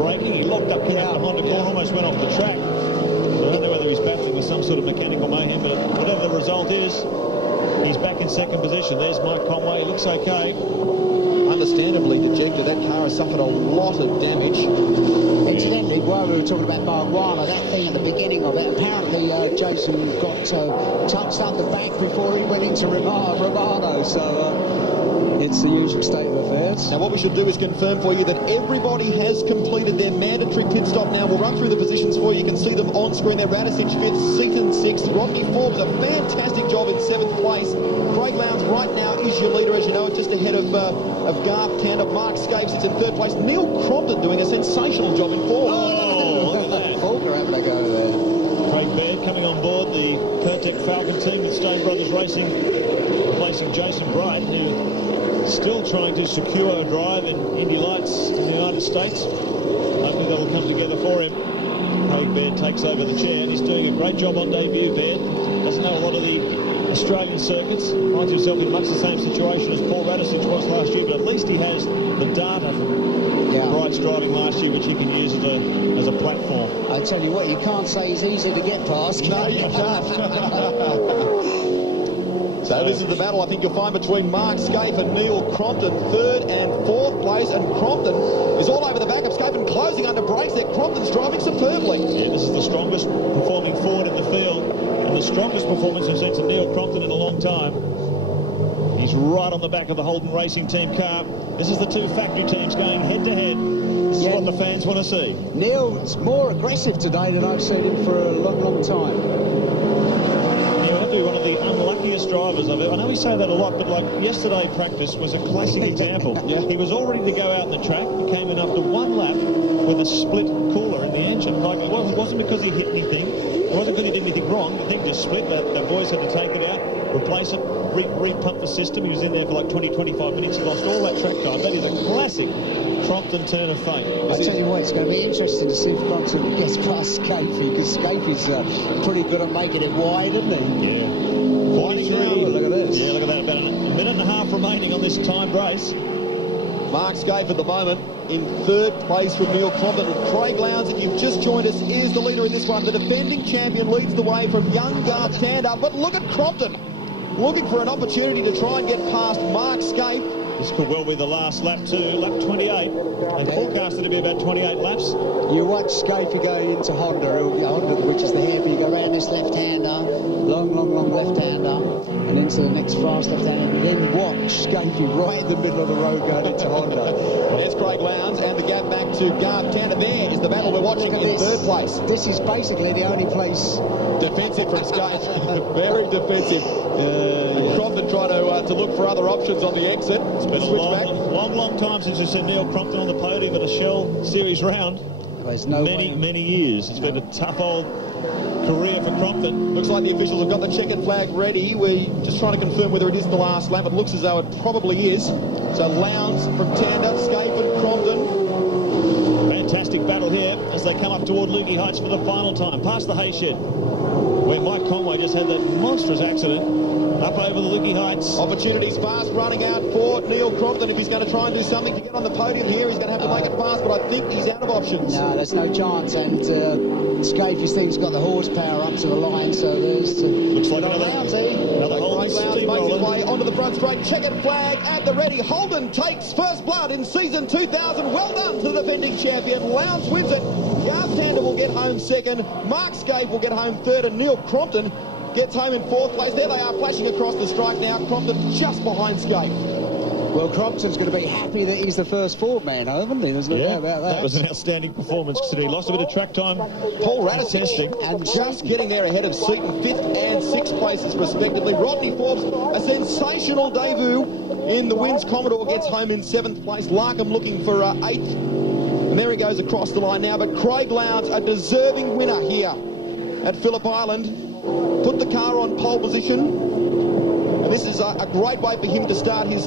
braking. He locked up, came up behind the corner, almost went off the track. So I don't know whether he's battling with some sort of mechanical mayhem, but whatever the result is, he's back in second position. There's Mike Conway. He looks okay. Understandably dejected. That car has suffered a lot of damage. Incidentally, while we were talking about Barguana, that thing at the beginning of it, apparently Jason got touched up the back before he went into Romano, so it's the usual state of affairs. Now, what we should do is confirm for you that everybody has completed their mandatory pit stop now. We'll run through the positions for you. You can see them on screen there. Radisich 5th, Seaton 6th. Rodney Forbes, a fantastic job in 7th place. Craig Lowndes right now is your leader, as you know, just ahead of Garth Tander. Mark Scaife sits in 3rd place. Neil Crompton doing a sensational job in 4th. Oh, look at that. Faulkner having a go there. Craig Baird coming on board the Kurtek Falcon team with Stone Brothers Racing, replacing Jason Bright, who is still trying to secure a drive in Indy Lights in the United States. Hopefully that'll come together for him. Craig Baird takes over the chair, and he's doing a great job on debut. Baird doesn't know a lot of the Australian circuits, finds himself in much the same situation as Paul Radisich was last year, but at least he has the data from Bright's driving last year, which he can use as a platform. I tell you what, you can't say he's easy to get past. No, you can't. So this is the battle I think you'll find between Mark Scaife and Neil Crompton, third and fourth place, and Crompton is all over the back of Scaife and closing under brakes there. Crompton's driving superbly. Yeah, this is the strongest performing Ford in the field, and the strongest performance we've seen to Neil Crompton in a long time. He's right on the back of the Holden Racing Team car. This is the two factory teams going head-to-head. This is what the fans want to see. Neil's more aggressive today than I've seen him for a long, long time. He'll have to be one of the unluckiest drivers I've ever. I know we say that a lot, but like yesterday practice was a classic example. He was all ready to go out in the track. He came in after one lap with a split cooler in the engine. Like it wasn't because he hit anything. It wasn't because he did anything wrong. The thing just split. The boys had to take it out, replace it, re-pump the system. He was in there for like 20-25 minutes. He lost all that track time. That is a classic Crompton turn of fate. I tell you what, it's going to be interesting to see if Crompton gets past Scaife, because Scaife is pretty good at making it wide, isn't he? Yeah. 43. Look at this. Yeah, look at that. About a minute and a half remaining on this timed race. Mark Scaife at the moment in third place from Neil Crompton. And Craig Lowndes, if you've just joined us, is the leader in this one. The defending champion leads the way from young Garth Tander. But look at Crompton, looking for an opportunity to try and get past Mark Scaife. This could well be the last lap too, lap 28. They forecasted to be about 28 laps. You watch Scaife go into Honda, which is the hairpin. You go around this left-hander, long left-hander, and into the next fast left-hander. Then watch Scaife right in the middle of the road going into Honda. There's Craig Lowndes, and the gap back to Garth Tander. There is the battle we're watching in third place. This is basically the only place. Defensive from Scaife, very defensive. Crompton trying to look for other options on the exit. It's been a long time since we've seen Neil Crompton on the podium at a Shell Series round. There's no many years. It's been a tough old career for Crompton. Looks like the officials have got the checkered flag ready. We're just trying to confirm whether it is the last lap. It looks as though it probably is. So Lowndes from Tander, Scaife and Crompton. Fantastic battle here as they come up toward Lukey Heights for the final time, past the hay shed, where Mike Conway just had that monstrous accident. Up over the Lukey Heights. Opportunities fast running out for Neil Crompton. If he's going to try and do something to get on the podium here, he's going to have to make it fast, but I think he's out of options. No, there's no chance, and Scaife's thing's got the horsepower up to the line, so there's... Looks like another Holden Lowndes makes his way onto the front straight. Checkered flag at the ready. Holden takes first blood in season 2000. Well done to the defending champion. Lowndes wins it. Garth Tander will get home second. Mark Scaife will get home third, and Neil Crompton gets home in fourth place. There they are flashing across the strike now. Crompton just behind Scaife. Well, Crompton's going to be happy that he's the first Ford man home, isn't he? There's no doubt about that. That was an outstanding performance considering he lost a bit of track time. Paul Radisich and just getting there ahead of Seaton, fifth and sixth places respectively. Rodney Forbes, a sensational debut in the Wins Commodore, gets home in seventh place. Larkham looking for eighth. And there he goes across the line now. But Craig Lowndes, a deserving winner here at Phillip Island, put the car on pole position. And this is a great way for him to start his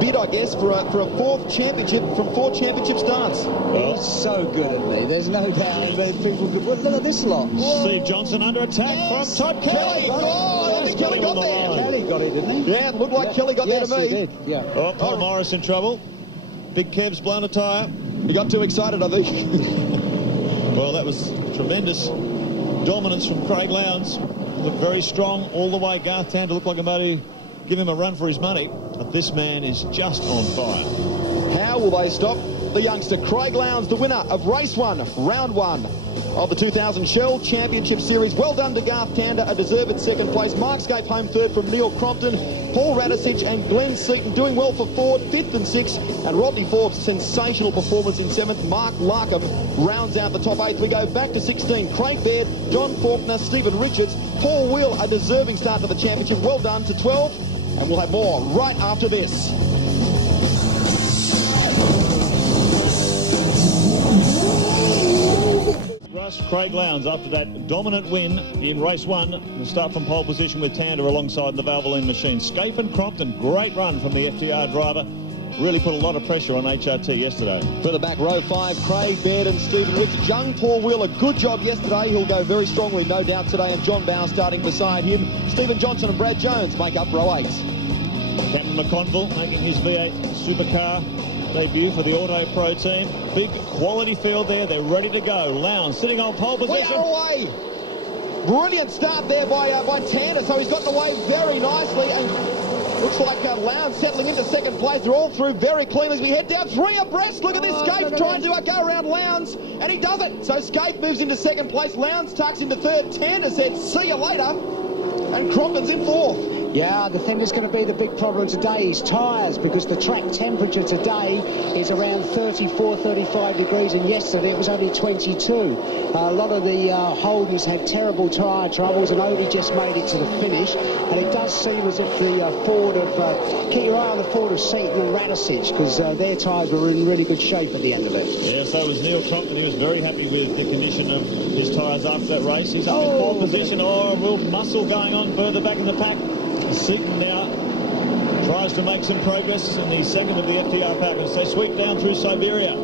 bid, I guess, for a fourth championship from 4 championship starts. He's so good at me. There's no doubt that people could... Look at this lot. Steve Johnson under attack from Todd Kelly. Oh, I think Kelly got there. Kelly got it, didn't he? Yeah, it looked like Kelly got there to me. Yes, he did, yeah. Oh, Paul Morris in trouble. Big Kev's blown a tyre. He got too excited, I think. Well, that was tremendous dominance from Craig Lowndes. Looked very strong all the way. Garth Tander looked like a to give him a run for his money. But this man is just on fire. How will they stop the youngster Craig Lowndes, the winner of race 1, round 1 of the 2000 Shell Championship Series? Well done to Garth Tander, a deserved second place. Mark Scaife home third from Neil Crompton. Paul Radisich and Glenn Seaton doing well for Ford, 5th and 6th. And Rodney Forbes, sensational performance in 7th. Mark Larkham rounds out the top 8th. We go back to 16. Craig Baird, John Faulkner, Stephen Richards, Paul Wheel, a deserving start to the championship. Well done to 12. And we'll have more right after this. past Craig Lowndes after that dominant win in race 1. We'll start from pole position with Tander alongside the Valvoline machine. Scape and Crompton, great run from the FTR driver. Really put a lot of pressure on HRT yesterday. For the back row 5, Craig Baird and Stephen Wicks. Young Paul Wheeler, good job yesterday. He'll go very strongly, no doubt, today. And John Bowe starting beside him. Stephen Johnson and Brad Jones make up row 8. Captain McConville making his V8 Supercar debut for the Auto Pro team. Big quality field there. They're ready to go. Lowndes sitting on pole position. We are away. Brilliant start there by Tander. So he's gotten away very nicely. And looks like Lowndes settling into second place. They're all through very cleanly as we head down 3 abreast. Look at this. Scape trying to go around Lowndes, and he does it. So Scape moves into second place. Lowndes tucks into third. Tander said, see you later. And Crompton's in 4th. Yeah, the thing that's going to be the big problem today is tyres, because the track temperature today is around 34, 35 degrees, and yesterday it was only 22. A lot of the Holdens had terrible tyre troubles, and Odie just made it to the finish. And it does seem as if the Ford of... keep your eye on the Ford of Seaton and Radisich, because their tyres were in really good shape at the end of it. Yeah, so was Neil Crompton. He was very happy with the condition of his tyres after that race. He's up in 4th position. Oh, a real muscle going on further back in the pack. Seaton now tries to make some progress in the second of the FTR pack as they sweep down through Siberia.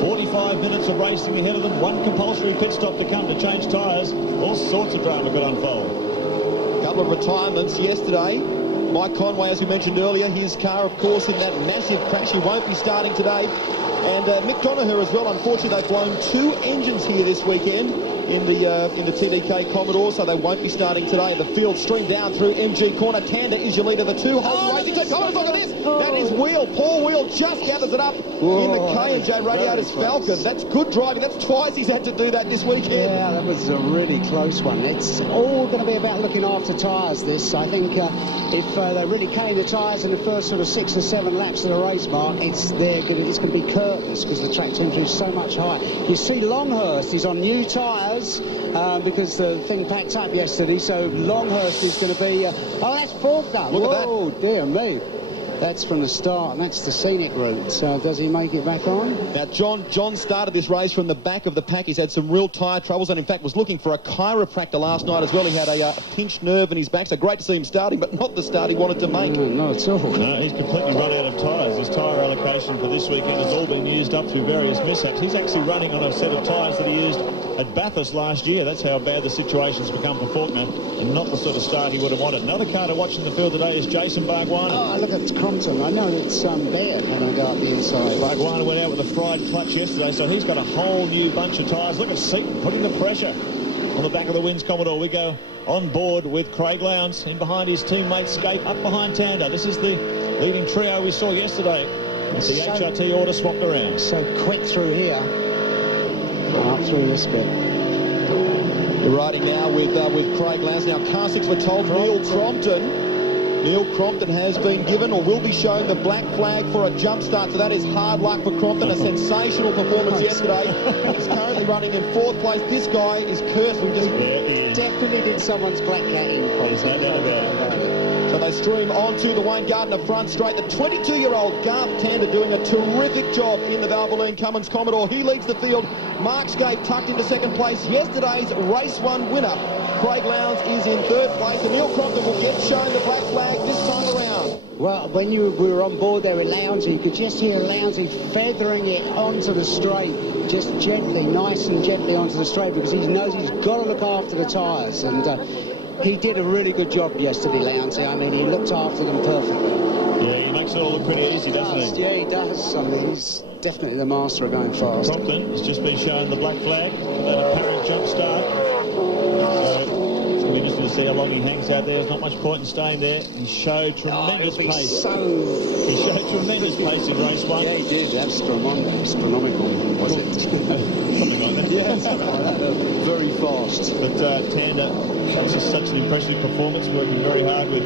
45 minutes of racing ahead of them. 1 compulsory pit stop to come to change tyres. All sorts of drama could unfold. A couple of retirements yesterday. Mike Conway, as we mentioned earlier, his car, of course, in that massive crash. He won't be starting today. And Mick Donoghue as well. Unfortunately, they've blown 2 engines here this weekend in the TDK Commodore, so they won't be starting today. The field streamed down through MG Corner. Tander is your leader. The 2 Holden racing team. Look at this. That is Wheel. Paul Wheel just gathers it up in the K&J Radiators Falcon. That's good driving. That's twice he's had to do that this weekend. Yeah, that was a really close one. It's all going to be about looking after tyres, this. I think if they really carry the tyres in the first sort of 6 or 7 laps of the race, Mark, it's going to be curtains, because the track temperature is so much higher. You see Longhurst is on new tyres, because the thing packed up yesterday, so Longhurst is going to be... oh, that's Faulkner. Look at that. Oh, dear me. That's from the start, and that's the scenic route. So does he make it back on? Now, John started this race from the back of the pack. He's had some real tyre troubles, and in fact was looking for a chiropractor last night as well. He had a pinched nerve in his back, so great to see him starting, but not the start he wanted to make. No, at all. No, he's completely run out of tyres. His tyre allocation for this weekend has all been used up through various mishaps. He's actually running on a set of tyres that he used at Bathurst last year. That's how bad the situation's become for Faulkner, and not the sort of start he would have wanted. Another car to watch in the field today is Jason Bargwanna. Oh, look at Crompton. I know it's Baird when I go up the inside. Bargwanna went out with a fried clutch yesterday, so he's got a whole new bunch of tyres. Look at Seaton putting the pressure on the back of the Wins Commodore. We go on board with Craig Lowndes in behind his teammate Scape, up behind Tander. This is the leading trio we saw yesterday. As the HRT order swapped around. So quick through here. Up through this bit. You're riding now with Craig Lowndes. Now, car 6, we're told Neil Crompton has been given, or will be shown, the black flag for a jump start. So that is hard luck for Crompton. A sensational performance yesterday. He's currently running in 4th place. This guy is cursed. We just definitely did someone's black cat in. There's no doubt about it. So they stream onto the Wayne Gardner front straight. The 22-year-old Garth Tander doing a terrific job in the Valvoline Cummins Commodore. He leads the field. Mark Scape tucked into second place. Yesterday's race 1 winner, Craig Lowndes, is in 3rd place. And Neil Crompton will get shown the black flag this time around. Well, when we were on board there with Lowndes, you could just hear Lowndes feathering it onto the straight, just gently, nice and gently onto the straight, because he knows he's got to look after the tyres. And he did a really good job yesterday, Lowndes. I mean, he looked after them perfectly. Yeah, he makes it all look pretty easy, doesn't he? Yeah, he does. I mean, he's definitely the master of going fast. Crompton has just been shown the black flag, that apparent jump start. So it's going to be interesting to see how long he hangs out there. There's not much point in staying there. He showed tremendous pace. He showed tremendous pace in race 1. Yeah, he did. Astronomical, was it? Something like that. Yeah, something like that. Very fast. But Tander, that's just such an impressive performance, working very hard with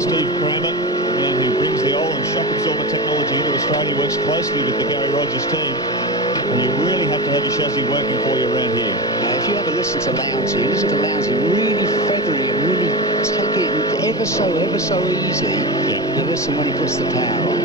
Steve Cramer, who brings the Olin shock absorber technology into Australia, works closely with the Gary Rogers team. And you really have to have your chassis working for you around here. If you ever listen to Lowndes, really feathery and really take it ever so easy. Yeah. You listen when he puts the power on.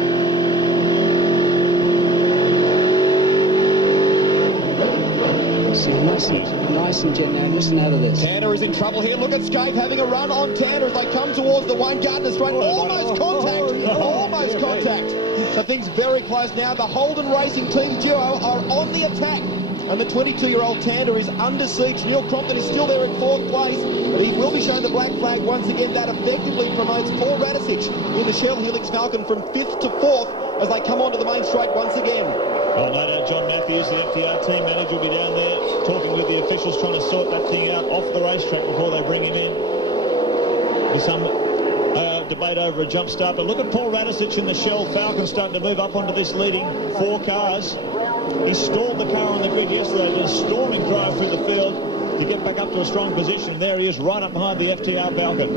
Nice and gentle. Listen out of this. Tanner is in trouble here. Look at Scape having a run on Tanner as they come towards the Wayne Gardner straight. Almost contact. Almost contact. So things very close now. The Holden Racing team duo are on the attack. And the 22-year-old Tanner is under siege. Neil Crompton is still there in 4th place, but he will be shown the black flag once again. That effectively promotes Paul Radicic in the Shell Helix Falcon from 5th to 4th as they come onto the main straight once again. Well, no doubt John Matthews, the FTR team manager, will be down there talking with the officials, trying to sort that thing out off the racetrack before they bring him in. There's some debate over a jump start, but look at Paul Radicic in the Shell Falcon starting to move up onto this leading 4 cars. He stalled the car on the grid yesterday, did a storming drive through the field to get back up to a strong position. There he is, right up behind the FTR Falcon.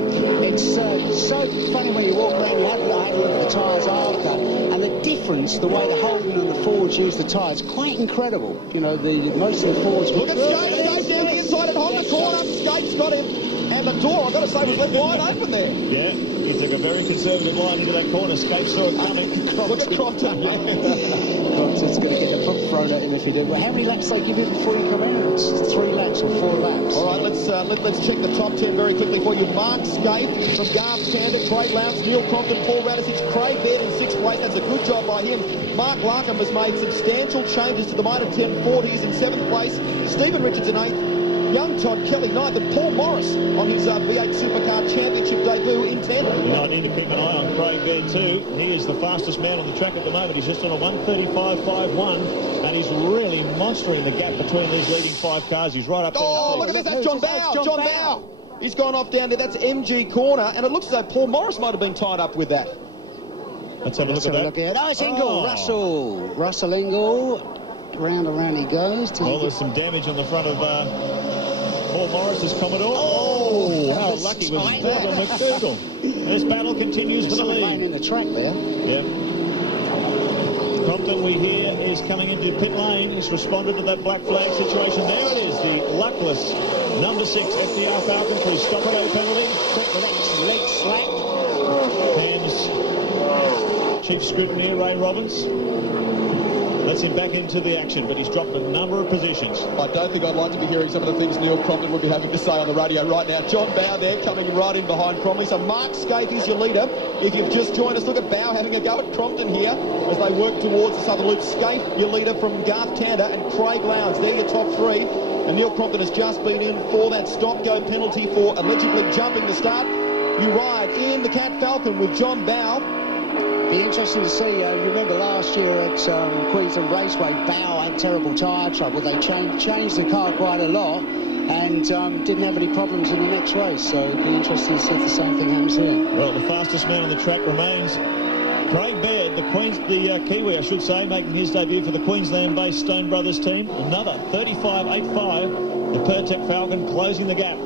It's so funny when you walk around, you have a look at the tyres after, and the difference, the way the Holden and the Fords use the tyres, quite incredible. You know, most of the Fords... Look at Scape down the inside at Honda corner. Scape's got him. And the door, I've got to say, was left wide open there. Yeah, he took a very conservative line into that corner. Scape saw it coming. Look at Crompton. Crompton's going to get the book thrown at him if he did. Well, how many laps they give him before you come out? It's 3 laps or 4 laps. All right, let's check the top 10 very quickly for you. Mark Scape from Garth Tander, Craig Lowndes, Neil Crompton, Paul Radicic, Craig Baird in 6th place. That's a good job by him. Mark Larkham has made substantial changes to the Mitre 1040. He's in 7th place. Stephen Richards in 8th. Young Todd Kelly 9th, and Paul Morris on his V8 Supercar Championship debut in 10th. You know, I need to keep an eye on Craig Baird too. He is the fastest man on the track at the moment. He's just on a 1:35.51, and he's really monstering the gap between these leading 5 cars. He's right up there. Oh, look at this. That's John Bowe. John Bowe. He's gone off down there. That's MG corner, and it looks as though Paul Morris might have been tied up with that. Let's have a look at that. Oh, it's Ingle. Russell Ingle. Round and round he goes. Well, there's some damage on the front of Paul Morris's Commodore. Oh, how lucky was Gordon McDougall. This battle continues for the lead. In the track there. Yeah. Crompton, we hear, is coming into pit lane. He's responded to that black flag situation. There it is, the luckless number 6 FTR Falcon for his stop-and-go penalty. Leg slack. Hands chief scrutineer Ray Robbins. Lets him back into the action, but he's dropped a number of positions. I don't think I'd like to be hearing some of the things Neil Crompton would be having to say on the radio right now. John Bowe there coming right in behind Cromley. So Mark Scape is your leader. If you've just joined us, look at Bowe having a go at Crompton here as they work towards the Southern Loop. Scape, your leader from Garth Tander, and Craig Lowndes. They're your top 3. And Neil Crompton has just been in for that stop-go penalty for allegedly jumping the start. You ride in the Cat Falcon with John Bowe. Be interesting to see. You remember last year at Queensland Raceway, Bowe had terrible tyre trouble. They changed the car quite a lot and didn't have any problems in the next race. So it'd be interesting to see if the same thing happens here. Well, the fastest man on the track remains Craig Baird, the Kiwi, I should say, making his debut for the Queensland-based Stone Brothers team. Another 35.85. The Pertec Falcon closing the gap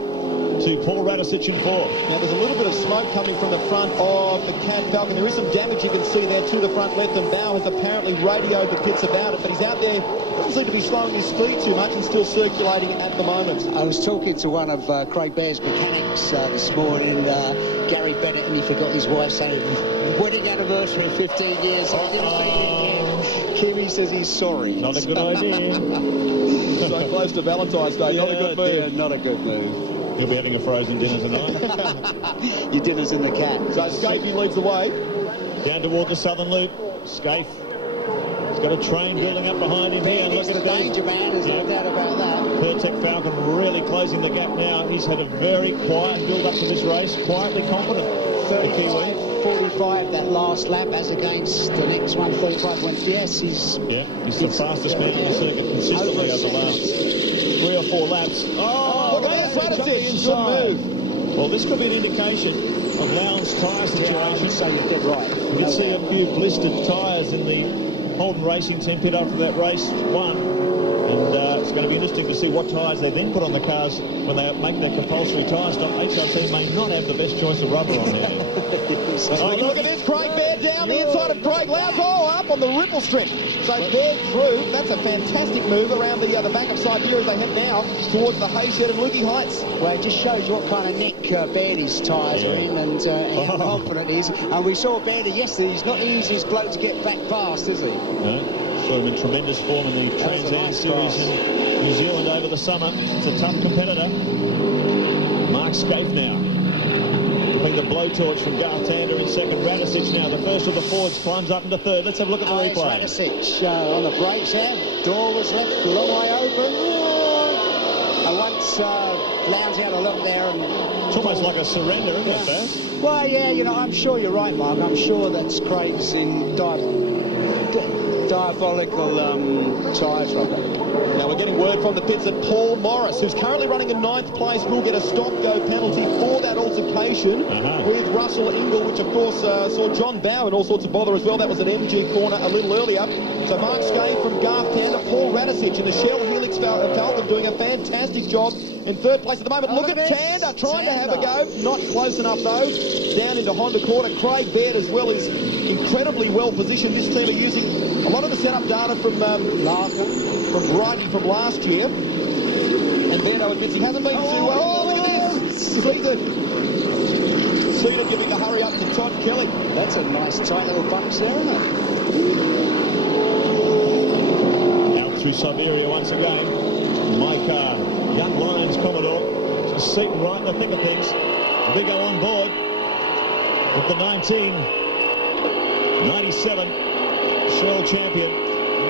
to Paul Radicic in 4th. Now there's a little bit of smoke coming from the front of the Cat Falcon. There is some damage you can see there to the front left, and Bowe has apparently radioed the pits about it, but he's out there, doesn't seem to be slowing his speed too much and still circulating at the moment. I was talking to one of Craig Baird's mechanics this morning, Gary Bennett, and he forgot his wife saying wedding anniversary of 15 years. Kiwi says he's sorry. Not a good idea. So close to Valentine's Day, not a good move. Yeah, not a good move. You'll be having a frozen dinner tonight. Your dinner's in the Cat. So Scape leads the way. Down toward the Southern Loop. Scape. He's got a train building up behind him here. Look at the danger man, there's no doubt about that. Pertec Falcon really closing the gap now. He's had a very quiet build-up to this race. Quietly confident. 45 that last lap as against the next one, 35 went. Yes, he's the fastest man on the circuit consistently over the last 3 or 4 laps. Oh, look at that, good move. Well, this could be an indication of Lowndes' tyre situation. So you're dead right. We can see a few blistered tyres in the Holden Racing team pit after that race 1. And it's going to be interesting to see what tyres they then put on the cars when they make their compulsory tyre stop. HRT may not have the best choice of rubber on there. Look at this, Craig Baird down the inside of Craig Lowndes. Oh, up on the ripple strip. So Baird through. That's a fantastic move around the back of Siberia as they head now towards the Hayshed and Lukey Heights. Well, it just shows you what kind of neck Bairdy's tyres are in and how confident he is. And we saw Bairdy yesterday. He's not the easiest bloke to get back past, is he? No. Sort of in tremendous form in the Trans Am Series in New Zealand over the summer. It's a tough competitor. Mark Scaife now. Bring the blowtorch from Garth Tander in second. Radicic now, the first of the Fords, climbs up into third. Let's have a look at the replay. Radicic on the brakes there. Door was left a long way open. And once Lowndes had a look there. And it's almost like a surrender, isn't it, Baz? Well, yeah, you know, I'm sure you're right, Mark. I'm sure that's Craig's in diabolical tyre trouble. Now we're getting word from the pits that Paul Morris, who's currently running in 9th place, will get a stop-go penalty for that altercation with Russell Ingall, which of course saw John Bow in all sorts of bother as well. That was at MG corner a little earlier. So Mark Scaife from Garth Tander, Paul Radicic and the Shell Helix Falcon doing a fantastic job in 3rd place at the moment. Look at Tander trying to have a go. Not close enough though. Down into Honda corner. Craig Baird as well is incredibly well positioned. This team are using a lot of the setup data from Righty from last year. And Beardo admits he hasn't been too well. Oh, look at this! Cedar giving a hurry up to Todd Kelly. That's a nice tight little bunch there, isn't it? Out through Siberia once again. My car, Young Lions Commodore. Just Seaton right in the thick of things. The big O on board with the 1997 Shell champion.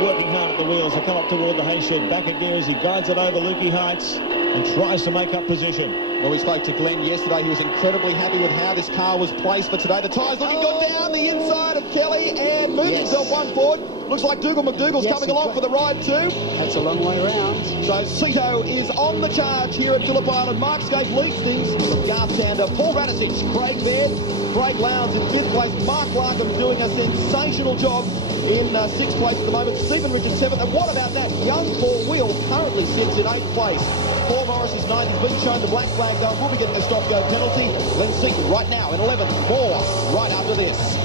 Working hard at the wheels. They come up toward the hay shed. Back at gear as he guides it over Lukey Heights and tries to make up position. Well, we spoke to Glenn yesterday. He was incredibly happy with how this car was placed for today. The tyres looking good down the inside of Kelly and moving himself one forward. Looks like Dougal McDougall's coming along for the ride too. That's a long way around. So Cito is on the charge here at Phillip Island. Mark Scaife leads things from Garth Tander, Paul Radicic, Craig Baird, Craig Lowndes in 5th place. Mark Larkham doing a sensational job in 6th place at the moment. Stephen Richards 7th. And what about that? Young Paul Wheel currently sits in 8th place. Paul Morris is 9th. He's been shown the black flag though. We'll be getting a stop-go penalty. Len Seaton right now in 11th. More right after this.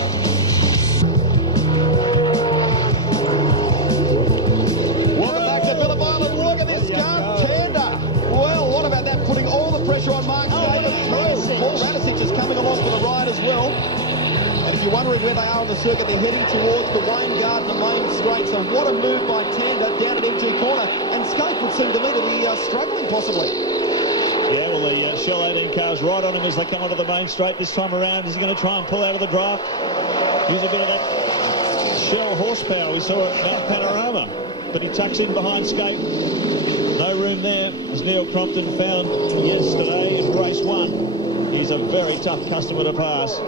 Welcome back to Phillip Island. Look at this Garth Tander. Well, what about that? Putting all the pressure on Mark Scaife. Paul Radicic is coming along for the ride as well. And if you're wondering where they are on the circuit, they're heading towards the Wayne Gardner Lane straight. So what a move by Tander down at MG corner. And Scaife would seem to me to be struggling possibly. Yeah, well, the Shell 18 car's right on him as they come onto the main straight this time around. Is he going to try and pull out of the draft? Use a bit of that Shell horsepower we saw at Mount Panorama. But he tucks in behind Scaife. No room there, as Neil Crompton found yesterday in race 1. He's a very tough customer to pass.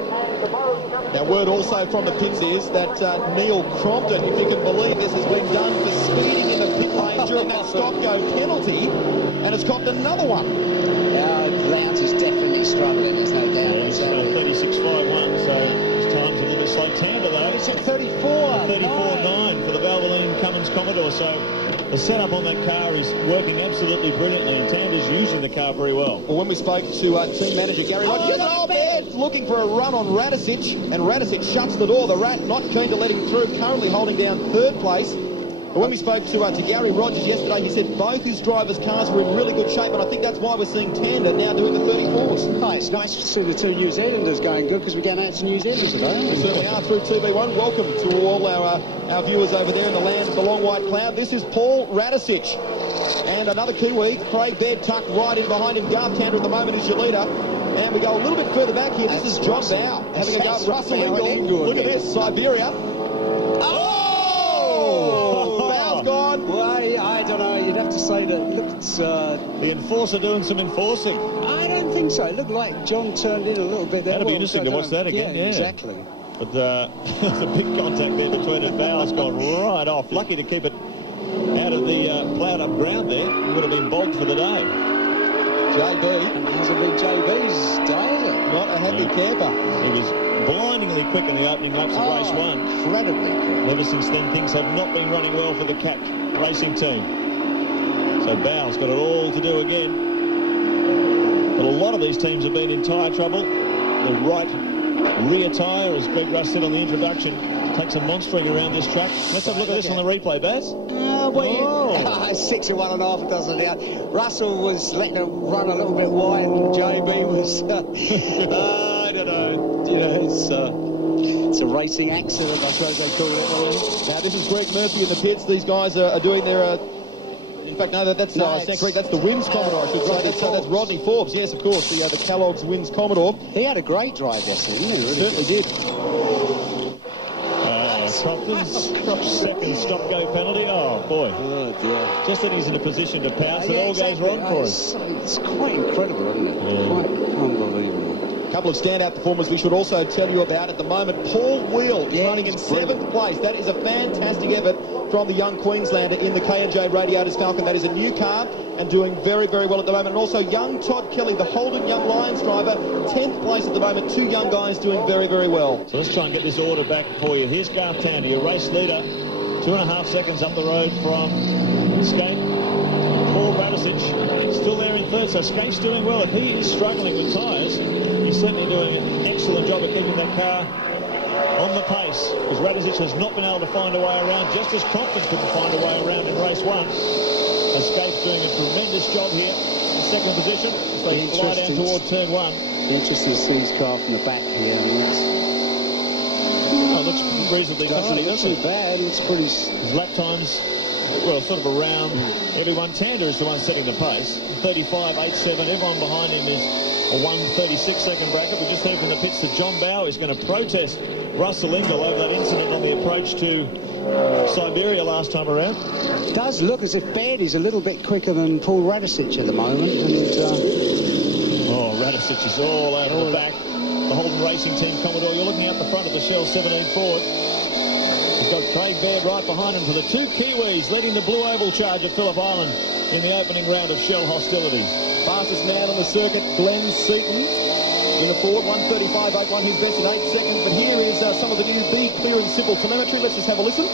Now, word also from the pits is that Neil Crompton, if you can believe this, has been done for speeding in the pit lane during that stop-go penalty, and has copped another one. Lowndes is definitely struggling, there's no doubt. Yeah, it's 36.51, so his time's a little bit slow. Tander, though, it's at 34. 34.9 for the Valvoline Cummins Commodore, so the setup on that car is working absolutely brilliantly, and Tander's using the car very well. Well, when we spoke to team manager Gary Rogers, looking for a run on Radicic, and Radicic shuts the door. The Rat not keen to let him through, currently holding down 3rd place. But when we spoke to Gary Rogers yesterday, he said both his drivers' cars were in really good shape, and I think that's why we're seeing Tander now doing the 34s. Oh, it's nice to see the 2 New Zealanders going good, because we're going out to New Zealand today, aren't we? We certainly are through TV1. Welcome to all our viewers over there in the land of the long white cloud. This is Paul Radicic. And another Kiwi, Craig Baird, tucked right in behind him. Garth Tander at the moment is your leader. And we go a little bit further back here. This is John Bow having a go at Russell Ingall. Look at this, Siberia. Oh! Bow's gone. Well, I don't know. You'd have to say that it looked... the enforcer doing some enforcing. I don't think so. It looked like John turned in a little bit there. That'd be interesting to watch that again. Yeah, exactly. But the big contact there between it. Bow's gone right off. Lucky to keep it out of the ploughed up ground there. Would have been bogged for the day. JB. It hasn't been JB's day, is it? Not a happy camper. He was blindingly quick in the opening laps of race 1. Incredibly quick. Ever since then, things have not been running well for the Cat racing team. So Bow's got it all to do again. But a lot of these teams have been in tyre trouble. The right rear tyre, as Greg Russ said on the introduction, takes a monstering around this track. Let's have a look at this on the replay, Baz. 6 and 1.5 doesn't it? Russell was letting it run a little bit wide, and JB was, I don't know, you know, it's a racing accident, I suppose they call it. Now, this is Greg Murphy in the pits. These guys are doing their In fact, no, that's correct. That's the Wins Commodore, I should say. That's Rodney Forbes. Yes, of course, the Kellogg's Wins Commodore. He had a great drive yesterday, didn't he? Really? Certainly did. Crompton's second stop-go penalty. Oh, boy. Oh, dear. Just that he's in a position to pounce, it all goes wrong for him. It's quite incredible, isn't it? Yeah. Quite unbelievable. A couple of standout performers we should also tell you about at the moment. Paul Wheel is running in 7th place. That is a fantastic effort from the young Queenslander in the K&J Radiators Falcon. That is a new car and doing very, very well at the moment. And also young Todd Kelly, the Holden Young Lions driver, 10th place at the moment. 2 young guys doing very, very well. So let's try and get this order back for you. Here's Garth Tandy, your race leader, 2.5 seconds up the road from Skate. Paul Radicic still there in 3rd, so Skate's doing well. If he is struggling with tyres, he's certainly doing an excellent job of keeping that car on the pace, because Radicic has not been able to find a way around, just as Crompton couldn't find a way around in race 1. So Skate's doing a tremendous job here in 2nd position as they fly down toward turn 1. Interesting to see his car from the back here. It looks reasonably tidy, doesn't it? Not too bad. It's pretty... His lap times, well, sort of around everyone. Tander is the one setting the pace. 35.87. Everyone behind him is a 1:36-second bracket. We just heard from the pits that John Bowe is going to protest Russell Ingall over that incident on the approach to Siberia last time around. It does look as if Baird is a little bit quicker than Paul Radicic at the moment. And, oh, Radicic is all over the back. The Holden Racing Team Commodore. You're looking out the front of the Shell 17 Ford. He's got Craig Baird right behind him for the 2 Kiwis leading the Blue Oval charge at Phillip Island in the opening round of Shell hostilities. Fastest man on the circuit, Glenn Seaton, in the Ford, 1:35.81, his best in 8 seconds. But here is some of the new Be Clear and Simple telemetry. Let's just have a listen.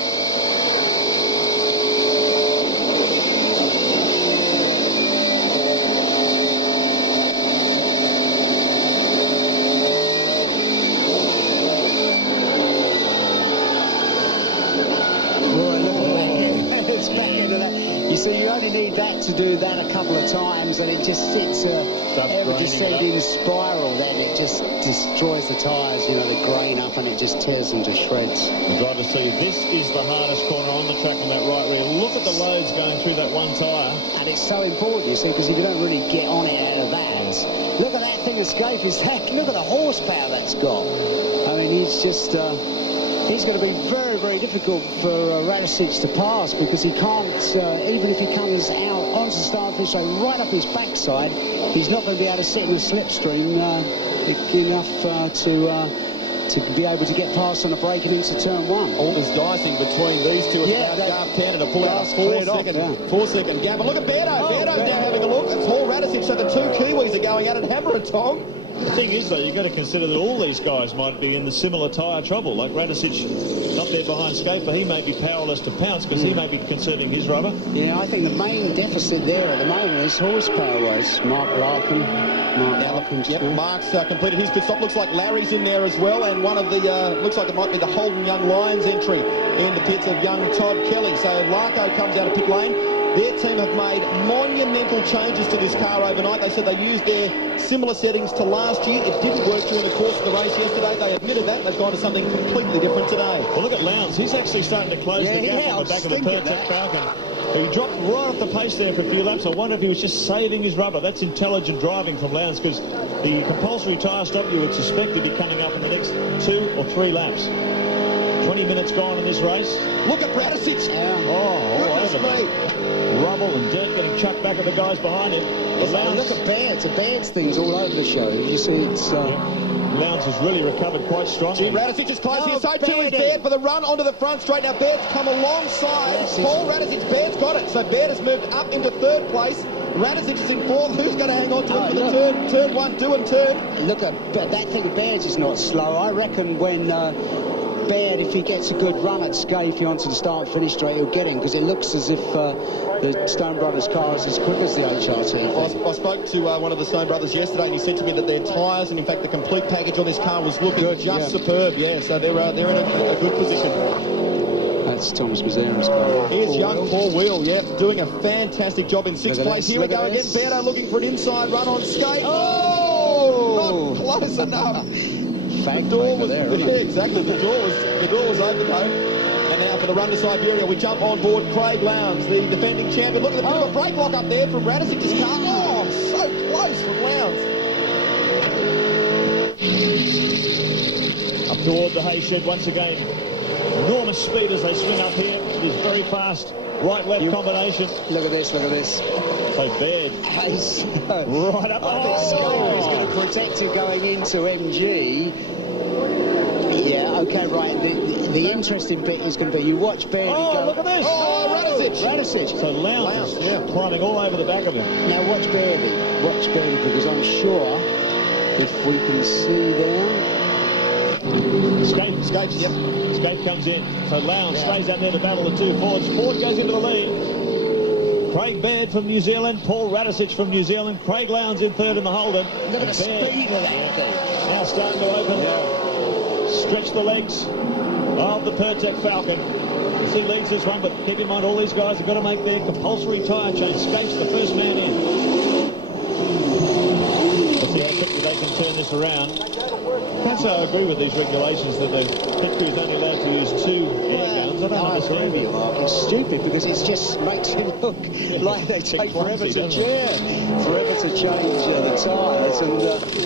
So you only need that to do that a couple of times, and it just sits ever descending spiral. Then it just destroys the tyres. You know, they grain up and it just tears them to shreds. The drivers tell you this is the hardest corner on the track on that right rear. Look at the loads going through that one tyre. And it's so important, you see, because if you don't really get on it out of that, look at that thing escape. Look at the horsepower that's got. I mean, he's just. He's going to be very, very difficult for Radicic to pass, because he can't, even if he comes out onto the start finish straight right up his backside, he's not going to be able to sit in the slipstream enough to be able to get past on a break and into turn 1. All this dicing between these two. Yeah, Garth Tanner to pull out a 4-second gap. And look at Beardo. Beardo's now having a look. It's Paul Radicic, so the 2 Kiwis are going at it hammer and tong. The thing is, though, you've got to consider that all these guys might be in the similar tyre trouble. Like Radicic up there behind Skate, but he may be powerless to pounce because he may be conserving his rubber. Yeah, I think the main deficit there at the moment is horsepower-wise. Mark's completed his pit stop. Looks like Larry's in there as well, and one of the looks like it might be the Holden Young Lions entry in the pits of young Todd Kelly. So Larko comes out of pit lane. Their team have made monumental changes to this car overnight. They said they used their similar settings to last year. It didn't work during the course of the race yesterday. They admitted that. They've gone to something completely different today. Well, look at Lowndes. He's actually starting to close the gap on the back of the Pertec Falcon. He dropped right off the pace there for a few laps. I wonder if he was just saving his rubber. That's intelligent driving from Lowndes, because the compulsory tyre stop you would suspect to be coming up in the next 2 or 3 laps. 20 minutes gone in this race. Look at Radicic. All over me. Rubble and dirt getting chucked back at the guys behind him. Look at Baird's. The Baird's thing's all over the show. You see, it's... Lowndes has really recovered quite strongly. Radicic is close here. So too is Baird for the run onto the front straight. Now Baird's come alongside Paul Radicic. Baird's got it. So Baird has moved up into 3rd place. Radicic is in 4th. Who's going to hang on to him for the turn 1, do and turn? Look at that thing of Baird's is not slow. I reckon when Baird, if he gets a good run at Scafie onto the start and finish straight, he'll get him, because it looks as if the Stone Brothers car is as quick as the HRT. I spoke to one of the Stone Brothers yesterday, and he said to me that their tyres and in fact the complete package on this car was looking superb. Yeah, so they're in a good position. That's Thomas Mazzara's car. Here's young Paul Wheel, doing a fantastic job in 6th place. Here we go again. Beardo looking for an inside run on Skate. Oh, not close enough. The door was there, exactly. The door was open though, and now for the run to Siberia. We jump on board Craig Lowndes, the defending champion. Look at the bit of a brake lock up there from Radisic's car. Oh, so close from Lowndes. Up toward the hay shed once again. Enormous speed as they swing up here. It is very fast. Right-left combination. Look at this, look at this. So Baird. Right up. Oh, he's going to protect it going into MG. Yeah, okay, right. The interesting bit is going to be you watch Baird go. Look at this. Radisic. So Lowndes climbing all over the back of him. Now watch Baird. Watch Baird, because I'm sure if we can see there. Escapes, yep. Escape comes in. So Lowndes stays out there to battle the two Fords. Ford goes into the lead. Craig Baird from New Zealand, Paul Radisic from New Zealand, Craig Lowndes in third in the Holden. Look at the speed of that thing. Now starting to open. Stretch the legs of the Pertec Falcon. As he leads this one, but keep in mind all these guys have got to make their compulsory tyre change. Escapes the first man in. Let's see how quickly they can turn this around. Can't say I agree with these regulations that the pit crew is only allowed to use 2 air guns. I don't understand it. It's stupid because it just makes it look like they take forever to change the tyres and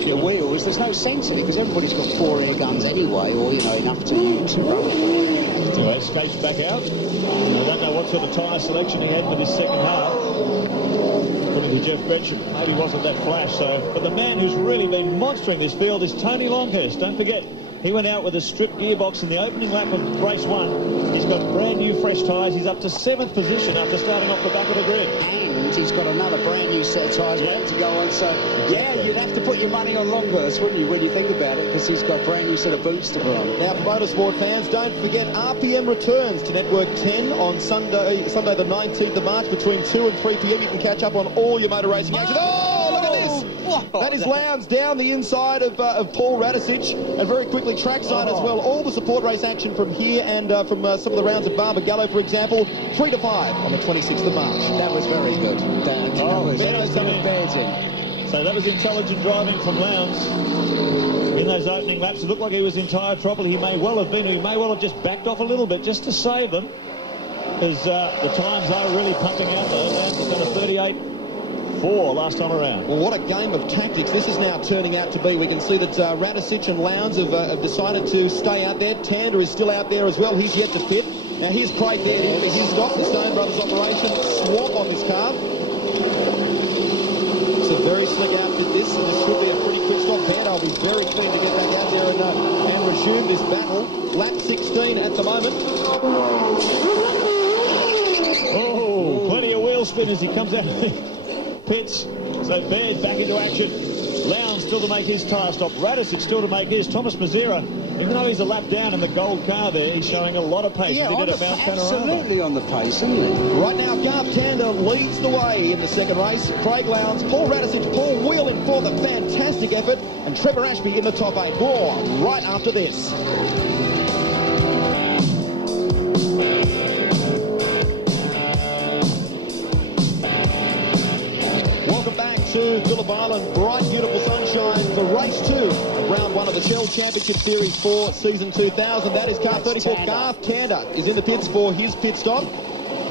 the wheels. There's no sense in it because everybody's got 4 air guns anyway, or enough to run. Anyway, Escapes back out. I don't know what sort of tyre selection he had for this second half. According to Jeff Gresham, maybe wasn't that flash. But the man who's really been monstering this field is Tony Longhurst. Don't forget, he went out with a stripped gearbox in the opening lap of race 1. He's got brand new fresh tyres. He's up to 7th position after starting off the back of the grid. And he's got another brand new set of tyres waiting to go on. So, you'd have to put your money on Longhurst, wouldn't you, when you think about it, because he's got a brand new set of boots to put on. Now, for Motorsport fans, don't forget RPM returns to Network 10 on Sunday the 19th of March between 2 and 3 p.m. You can catch up on all your motor racing action. Oh, look at this! That is Lowndes down the inside of Paul Radisic, and very quickly trackside as well. All the support race action from here and from some of the rounds at Barbagallo, for example, 3 to 5 on the 26th of March. That was very good. So that was intelligent driving from Lowndes in those opening laps. It looked like he was in tyre trouble. He may well have been. He may well have just backed off a little bit just to save them, because the times are really pumping out though. Lowndes has done a 38.4 last time around. Well, what a game of tactics this is now turning out to be. We can see that Radisic and Lowndes have decided to stay out there. Tander is still out there as well. He's yet to pit. Now here's Craig Baird here for his stop, the Stone Brothers operation. Swap on this car. It's a very slick outfit this, and this should be a pretty quick stop. Baird, I'll be very keen to get back out there and resume this battle. Lap 16 at the moment. Oh, plenty of wheel spin as he comes out. Pits. So Baird back into action. Lowndes still to make his tyre stop. Radisic still to make his. Thomas Mazzera, even though he's a lap down in the gold car there, he's showing a lot of pace. Yeah, he did at Mount Panorama. Absolutely on the pace, isn't he? Right now, Garth Tander leads the way in the second race. Craig Lowndes, Paul Radisic, Paul Wheel in fourth. A fantastic effort. And Trevor Ashby in the top 8. More right after this. To Phillip Island, bright, beautiful sunshine for race 2 of round 1 of the Shell Championship Series for season 2000. That is car 34. Garth Tander is in the pits for his pit stop.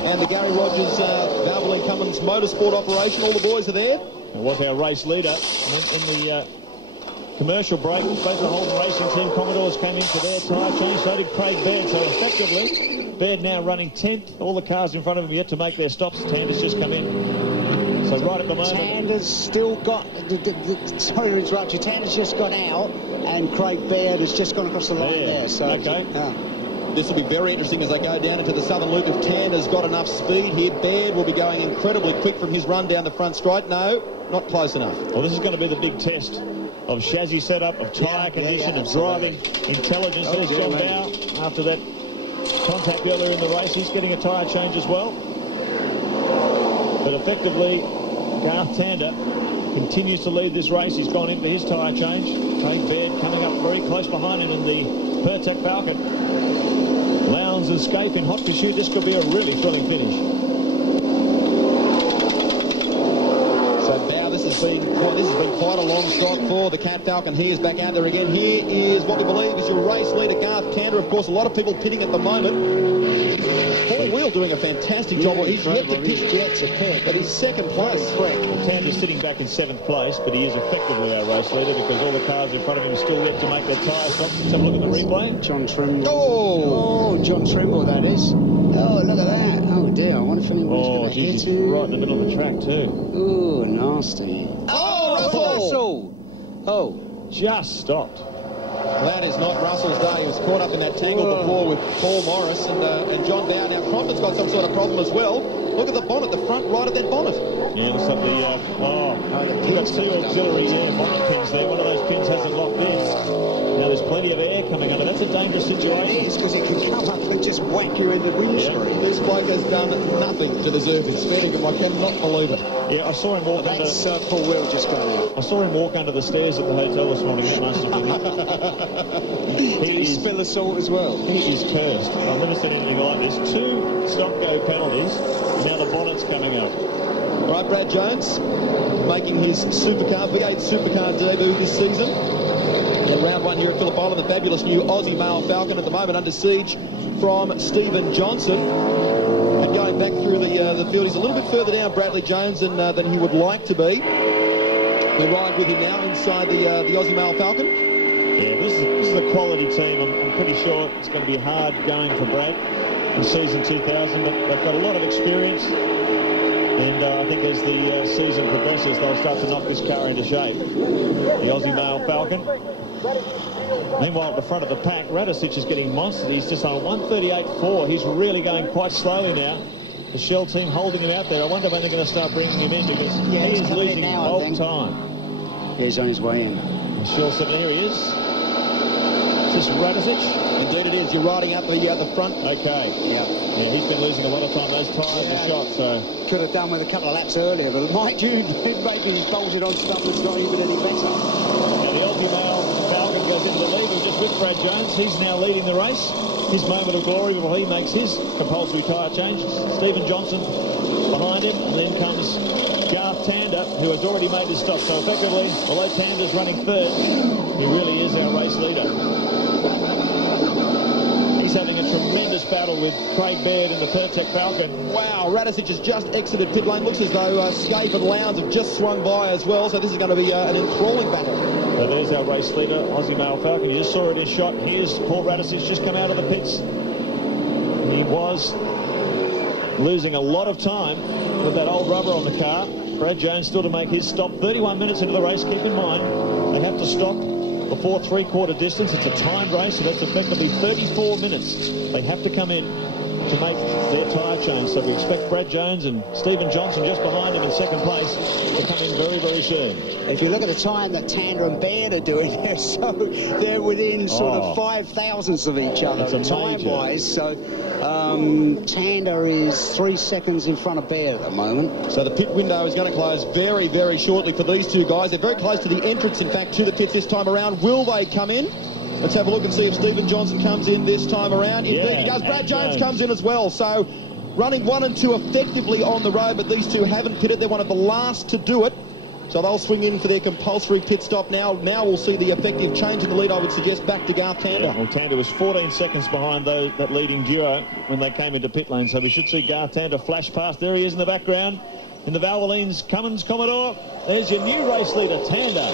And the Gary Rogers, Valvoline Cummins Motorsport operation. All the boys are there. It was our race leader in the commercial break. Both the Holden Racing Team Commodores came in for their tyre change. So did Craig Baird. So effectively, Baird now running 10th. All the cars in front of him yet to make their stops. Tander's just come in. So right at the moment, Tander's still got, sorry to interrupt you, Tander's just gone out and Craig Baird has just gone across the line there. So, okay. This will be very interesting as they go down into the southern loop. If Tander's got enough speed here, Baird will be going incredibly quick from his run down the front straight. No, not close enough. Well, this is going to be the big test of chassis setup, of tyre condition, of driving intelligence. There's John Bow after that contact earlier in the race. He's getting a tyre change as well. But effectively, Garth Tander continues to lead this race. He's gone in for his tyre change. Craig Baird coming up very close behind him in the Pertec Falcon. Lowndes escape in hot pursuit. This could be a really thrilling finish. So Bow, this has been quite a long shot for the Cat Falcon. He is back out there again. Here is what we believe is your race leader, Garth Tander. Of course, a lot of people pitting at the moment. Paul Wheel doing a fantastic job. He's yet to pick, but he's second place. Tander's sitting back in 7th place, but he is effectively our race leader because all the cars in front of him are still yet to make their tyre stops. Let's have a look at the replay. John Trimble. Oh, John Trimble, that is. Oh, look at that. Oh, dear. I wonder if anyone's going to hit he's him. right in the middle of the track, too. Oh, nasty. Russell! Oh. Just stopped. That is not Russell's day. He was caught up in that tangle before with Paul Morris and John Bower. Now, Crompton's got some sort of problem as well. Look at the bonnet, the front right of that bonnet. Yeah, looks like we've got 2 auxiliary bonnet pins there. One of those pins hasn't locked in. Now, there's plenty of air coming under. That's a dangerous situation. It is, because it can come up and just whack you in the windscreen. Yeah. This bloke has done nothing to deserve this. I cannot believe it. Yeah, I saw him walk under... Paul Wheel just got out. I saw him walk under the stairs at the hotel this morning. That must have been it. Did he spill the salt as well? He is cursed. I've never seen anything like this. 2 stop-go penalties. Now the bonnet's coming up. All right, Brad Jones making his supercar, V8 Supercar debut this season. In round 1 here at Phillip Island, the fabulous new Aussie male Falcon at the moment under siege from Stephen Johnson. And going back through the field, he's a little bit further down Bradley Jones than he would like to be. We ride with him now inside the Aussie male Falcon. Yeah, this is a quality team. I'm pretty sure it's going to be hard going for Brad in season 2000, but they've got a lot of experience. And I think as the season progresses, they'll start to knock this car into shape. The Aussie male Falcon. Meanwhile, at the front of the pack, Radicic is getting monstered. He's just on 138.4. He's really going quite slowly now. The Shell team holding him out there. I wonder when they're going to start bringing him in because he is losing bulk time. Yeah, he's on his way in. Shell 7, here he is. Is this Radicic? Indeed it is. You're riding up the front. Okay. Yep. Yeah, he's been losing a lot of time. Those tyres are shot, so... Could have done with a couple of laps earlier, but mind you, maybe he's bolted on stuff that's not even any better. Now the Aussie male Falcon goes into the lead. We've just whipped Brad Jones. He's now leading the race. His moment of glory before he makes his compulsory tyre change. Stephen Johnson behind him. And then comes Garth Tander, who has already made his stop. So effectively, although Tander's running 3rd, he really is our race leader. He's having a tremendous battle with Craig Baird in the Pertec Falcon. Wow, Radicic has just exited pit lane. Looks as though Scape and Lowndes have just swung by as well, so this is going to be an enthralling battle. So there's our race leader, Aussie male Falcon. You just saw it in shot. Here's Paul Radicic just come out of the pits. He was losing a lot of time with that old rubber on the car. Brad Jones still to make his stop. 31 minutes into the race, keep in mind, they have to stop before 3/4 distance. It's a timed race, so that's effectively 34 minutes. They have to come in to make their tyre change. So we expect Brad Jones and Stephen Johnson just behind him in 2nd place to come in very, very soon. If you look at the time that Tander and Baird are doing, they're within sort of 5 thousandths of each other time-wise. So Tander is 3 seconds in front of Baird at the moment. So the pit window is going to close very, very shortly for these two guys. They're very close to the entrance, in fact, to the pits this time around. Will they come in? Let's have a look and see if Stephen Johnson comes in this time around. Indeed, he does. Brad Jones comes in as well. So running 1 and 2 effectively on the road, but these two haven't pitted. They're one of the last to do it. So they'll swing in for their compulsory pit stop now. Now we'll see the effective change in the lead, I would suggest, back to Garth Tander. Yeah, well, Tander was 14 seconds behind that leading duo when they came into pit lane. So we should see Garth Tander flash past. There he is in the background. In the Valvolines, Cummins, Commodore. There's your new race leader, Tander.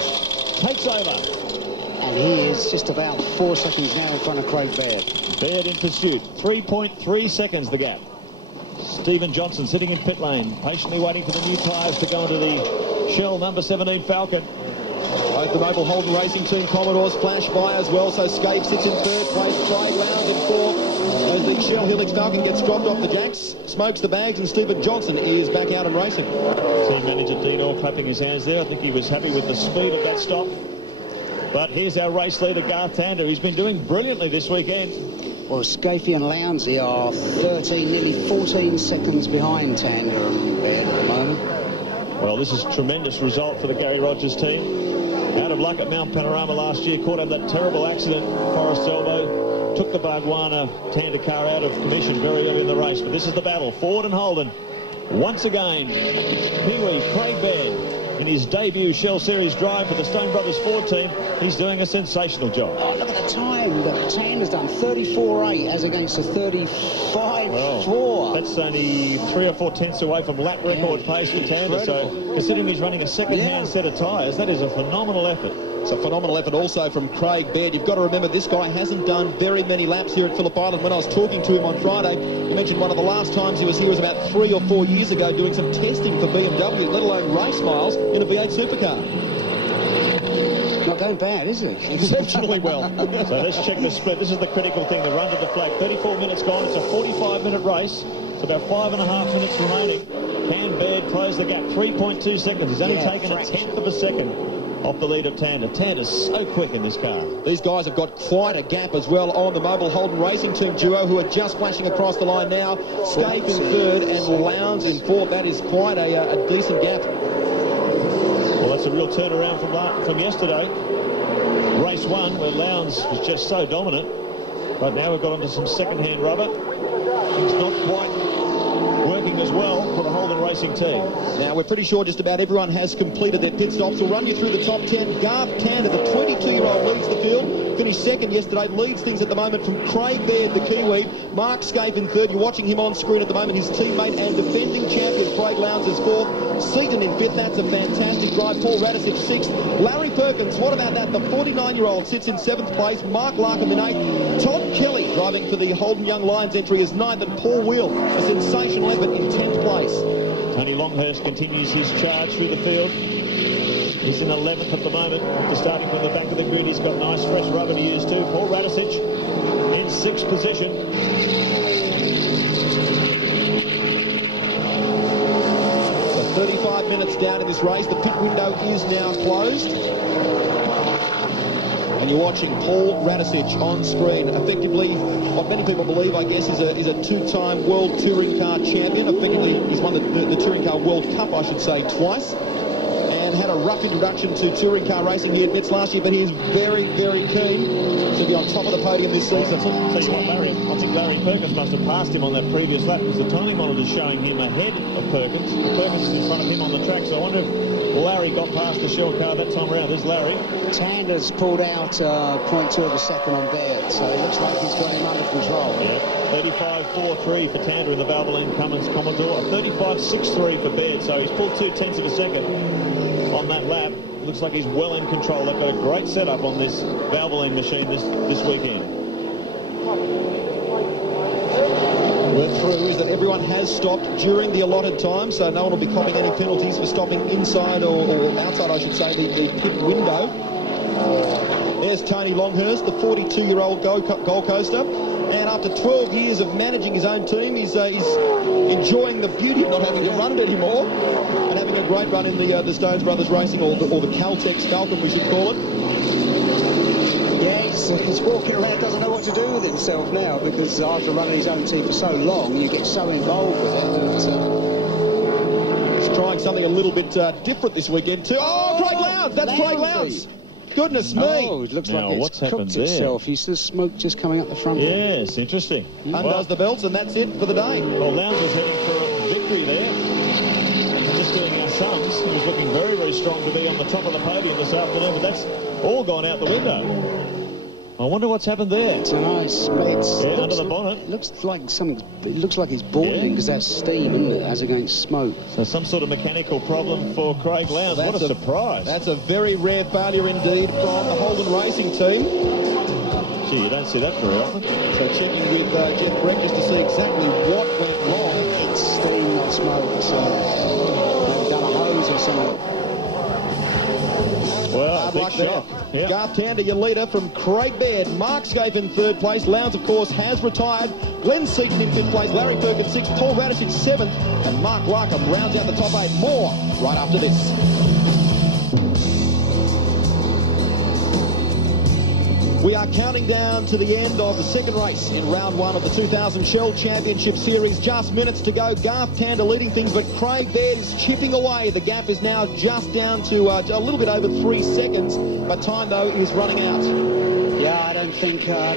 Takes over. And he is just about 4 seconds now in front of Craig Baird. Baird in pursuit. 3.3 seconds the gap. Stephen Johnson sitting in pit lane, patiently waiting for the new tyres to go into the Shell number 17 Falcon. Both the Mobile Holden Racing Team Commodores flash by as well, so Scape sits in 3rd place, Craig Lowndes in 4th. As the Shell Helix Falcon gets dropped off the jacks, smokes the bags, and Stephen Johnson is back out and racing. Team manager Dean Orr clapping his hands there. I think he was happy with the speed of that stop. But here's our race leader, Garth Tander. He's been doing brilliantly this weekend. Well, Scafie and Lowndes are 13, nearly 14 seconds behind Tander and Baird at the moment. Well, this is a tremendous result for the Gary Rogers team. Out of luck at Mount Panorama last year, caught out that terrible accident, Forest Elbow, took the Bargwana Tander car out of commission very early in the race. But this is the battle, Ford and Holden. Once again, Pee-wee, Craig Baird in his debut Shell Series drive for the Stone Brothers Ford team. He's doing a sensational job. Oh, look at the time that Tander's done, 34.8 as against a 35.4. Well, that's only 3 or 4 tenths away from lap record pace for Tander. So considering he's running a second-hand set of tyres, that is a phenomenal effort. It's a phenomenal effort also from Craig Baird. You've got to remember, this guy hasn't done very many laps here at Phillip Island. When I was talking to him on Friday, he mentioned one of the last times he was here was about 3 or 4 years ago doing some testing for BMW, let alone race miles, in a V8 Supercar. Not going bad, is it? Exceptionally well. So let's check the split. This is the critical thing, the run to the flag. 34 minutes gone. It's a 45-minute race. It's about 5.5 minutes remaining. Can Baird close the gap? 3.2 seconds. He's only taken a tenth of a second off the lead of Tander. Tander's so quick in this car. These guys have got quite a gap as well on the Mobile Holden Racing Team duo, who are just flashing across the line now. Scape in third and Lowndes in fourth. That is quite a decent gap. Well, that's a real turnaround from yesterday. Race 1, where Lowndes was just so dominant. But now we've got onto some second-hand rubber. Things not quite working as well for the Holden Racing team. Now, we're pretty sure just about everyone has completed their pit stops. We'll run you through the top 10. Garth Tander, the 22-year-old, leads the field. Finished second yesterday, leads things at the moment from Craig Baird, the Kiwi. Mark Scape in third. You're watching him on screen at the moment. His teammate and defending champion, Craig Lowndes, is fourth. Seaton in fifth. That's a fantastic drive. Paul Radicic sixth. Larry Perkins, what about that? The 49-year-old sits in seventh place. Mark Larkham in eighth. Todd Kelly driving for the Holden Young Lions entry is ninth. And Paul Wheel, a sensational effort, in 10th place. Tony Longhurst continues his charge through the field. He's in 11th at the moment. After starting from the back of the grid, he's got nice fresh rubber to use too. Paul Radicic in 6th position. So 35 minutes down in this race. The pit window is now closed. And you're watching Paul Radicic on screen. Effectively, what many people believe, I guess, is a two-time World Touring Car champion. Effectively, he's won the Touring Car World Cup, I should say, twice. And had a rough introduction to touring car racing, he admits, last year, but he is very, very keen to be on top of the podium this season. I think Larry Perkins must have passed him on that previous lap, because the timing monitor is showing him ahead of Perkins. Perkins is in front of him on the track, so I wonder if Larry got past the Shell car that time around. There's Larry. Tander's pulled out 0.2 of a second on Baird, so it looks like he's got him under control. Yeah, 35.43 for Tander in the Valvoline Cummins Commodore, 35.63 for Baird, so he's pulled 2 tenths of a second on that lap. Looks like he's well in control. They've got a great setup on this Valvoline machine this weekend. Word through is that everyone has stopped during the allotted time, so no one will be copping any penalties for stopping inside or outside, I should say, the pit window. There's Tony Longhurst, the 42-year-old Gold Coaster. And after 12 years of managing his own team, he's enjoying the beauty of not having to run it anymore and having a great run in the Stones Brothers Racing, or the Caltex Falcon, we should call it. Yeah, he's walking around, doesn't know what to do with himself now, because after running his own team for so long, you get so involved with it. He's trying something a little bit different this weekend too. Oh, Craig Lowndes! That's Craig Lowndes! Goodness me! Oh, it looks like it's cooked itself. He's the smoke just coming up the front. Yes, interesting. Undoes the belts, and that's it for the day. Well, Lowndes was heading for a victory there. And just doing our sums, he was looking very, very strong to be on the top of the podium this afternoon, but that's all gone out the window. I wonder what's happened there. It's nice. Under the bonnet. It looks like something. It looks like he's boiling, because that's steam, isn't it, as against smoke. So some sort of mechanical problem for Craig Lowndes. What a surprise! That's a very rare failure indeed from the Holden Racing team. Gee, you don't see that very often. So checking with Jeff Breck just to see exactly what went wrong. It's steam, not smoke. So they've done a hose or something. Well, big shock. Yep. Garth Tander, your leader, from Craig Baird. Mark Scape in third place. Lowndes, of course, has retired. Glenn Seaton in fifth place. Larry Perkins sixth. Paul Radicic seventh. And Mark Larkham rounds out the top 8. More right after this. We are counting down to the end of the second race in round one of the 2000 Shell Championship Series. Just minutes to go. Garth Tander leading things, but Craig Baird is chipping away. The gap is now just down to a little bit over 3 seconds, but time though is running out. Yeah, I don't think that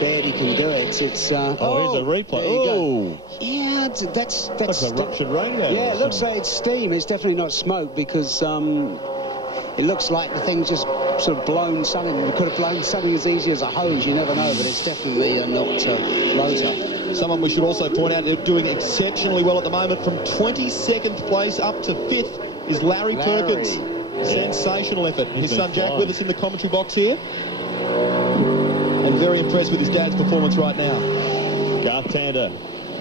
Bairdy can do it. It's here's a replay. Oh, yeah, that's a ruptured radiator. Yeah, it looks like it's steam. It's definitely not smoke because it looks like the thing's just sort of blown something. It could have blown something as easy as a hose. You never know, but it's definitely not motor. Someone we should also point out doing exceptionally well at the moment. From 22nd place up to 5th is Larry Perkins. Sensational effort. His son Jack with us in the commentary box here. And very impressed with his dad's performance right now. Garth Tander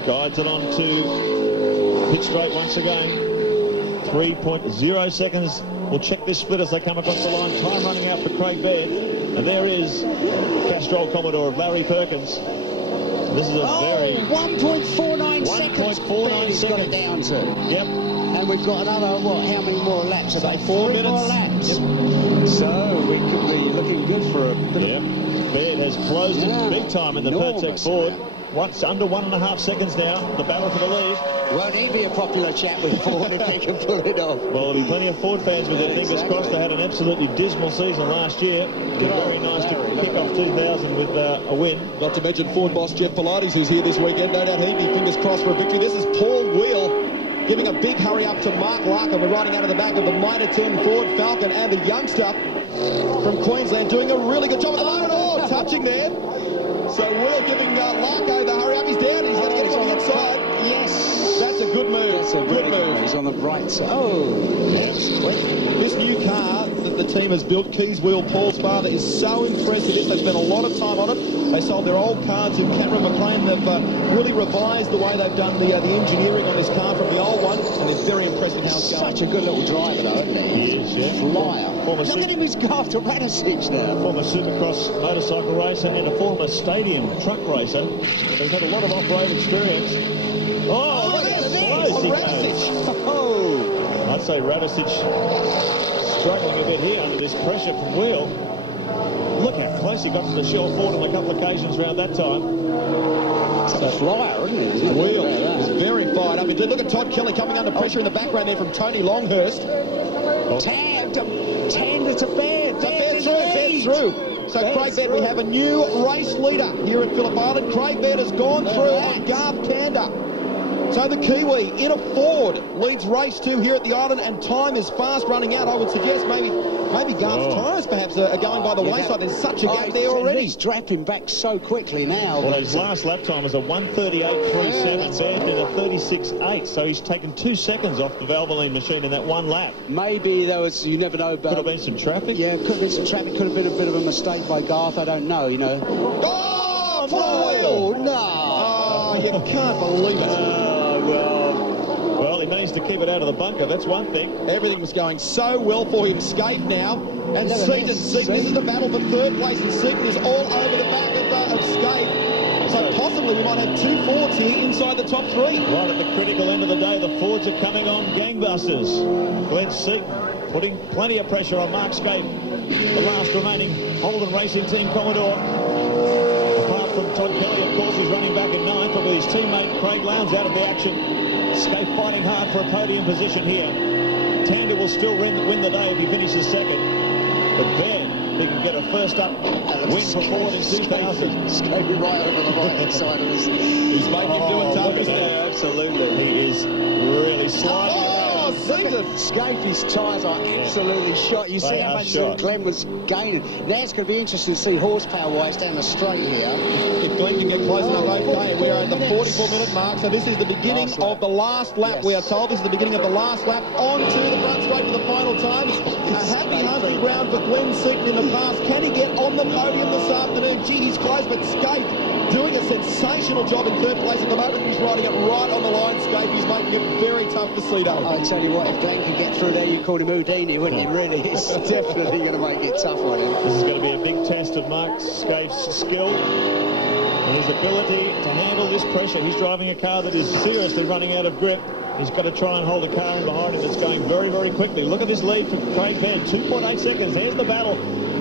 guides it on to pit straight once again. 3.0 seconds. We'll check this split as they come across the line. Time running out for Craig Baird. And there is Castrol Commodore of Larry Perkins. This is a very... 1.49 seconds. 1.49 seconds. Got it down to. Yep. And we've got another, what, how many more laps? About 4 3 minutes. more laps. Yep. So we could be looking good for a bit Yep. Baird has closed it big time in the Pertec Ford. Once under 1.5 seconds now, the battle for the lead. Won't he be a popular chap with Ford if he can pull it off? Well, there'll be plenty of Ford fans with their fingers crossed. They had an absolutely dismal season last year. Very nice to kick off 2000 with a win. Not to mention Ford boss Jeff Pilates, who's here this weekend. No doubt he'd be fingers crossed for a victory. This is Paul Wheel giving a big hurry up to Mark Larkin. We're riding out of the back of the Mitre 10 Ford Falcon, and the youngster from Queensland doing a really good job at the moment. Oh, touching there. So Wheel giving Larko the hurry up. He's down. He's going to get him on the inside. Yes. That's a good move. That's a good move. He's on the right side. Oh, that's quick. This new car that the team has built, Keys Wheel, Paul's father, is so impressive. They spent a lot of time on it. They sold their old car to Cameron McLean. They've really revised the way they've done the engineering on this car from the old one, and they're very impressed with how it's going. Such a good little driver, though, isn't he? He is, yeah. Flyer. Look at him, he's gone after Radicic now. Former Supercross motorcycle racer and a former stadium truck racer. He's had a lot of off-road experience. Oh, there it is. Radicic. Oh. I'd say Radicic struggling a bit here under this pressure from Wheel. Look how close he got to the Shell Ford on a couple of occasions around that time. It's a flyer, isn't it? The Wheel is very fired up. Look at Todd Kelly coming under pressure in the background there from Tony Longhurst. Tander to Baird. Baird through. So Craig Baird, we have a new race leader here at Phillip Island. Craig Baird has gone through on Garth Tander. So the Kiwi in a Ford leads race 2 here at the island, and time is fast running out. I would suggest maybe Garth's tyres perhaps are going by the wayside. There's such a gap there already. He's dropping back so quickly now. Well, his last lap time was a 1:38.37. Baird did a 36.8, so he's taken 2 seconds off the Valvoline machine in that one lap. Maybe there was, you never know. Could have been some traffic. Yeah, could have been some traffic. Could have been a bit of a mistake by Garth. I don't know, you know. Oh, Paul! No! Oh, you can't believe it. Well, he managed to keep it out of the bunker. That's one thing. Everything was going so well for him. Scaife now. And Seaton. This is the battle for third place. And Seaton is all over the back of Scaife. So possibly we might have 2 Fords here inside the top 3. Right at the critical end of the day, the Fords are coming on gangbusters. Glenn Seaton putting plenty of pressure on Mark Scaife, the last remaining Holden Racing Team Commodore. Apart from Todd Kelly, of course, who's running back in 9th, but with his teammate Craig Lowndes out of the action. Scaife fighting hard for a podium position here. Tander will still win the day if he finishes second. But Baird, he can get a first up win for Ford in 2000. Scaife right over the right side of this. He's making him do it tough, isn't he? Absolutely. He is really sliding around. Scaife's tyres are absolutely shot. You see how much Glenn was gaining. Now it's going to be interesting to see horsepower-wise down the straight here. If Glenn can get close enough, okay. We are at the 44-minute mark, so this is the beginning of the last lap, we are told. This is the beginning of the last lap. On to the front straight for the final time. A happy hunting ground for Glenn Seaton in the past. Can he get on the podium this afternoon? Gee, he's close, but Scaife doing a sensational job in third place at the moment. He's riding it right on the line. Scaife is making it very tough for Cedo. I tell you what, if Glenn could get through there, you called him Houdini, wouldn't you? Really, it's definitely going to make it tough on him. This is going to be a big test of Mark Scaife's skill and his ability to handle this pressure. He's driving a car that is seriously running out of grip. He's got to try and hold a car in behind him that's going very, very quickly. Look at this lead for Craig Baird, 2.8 seconds. There's the battle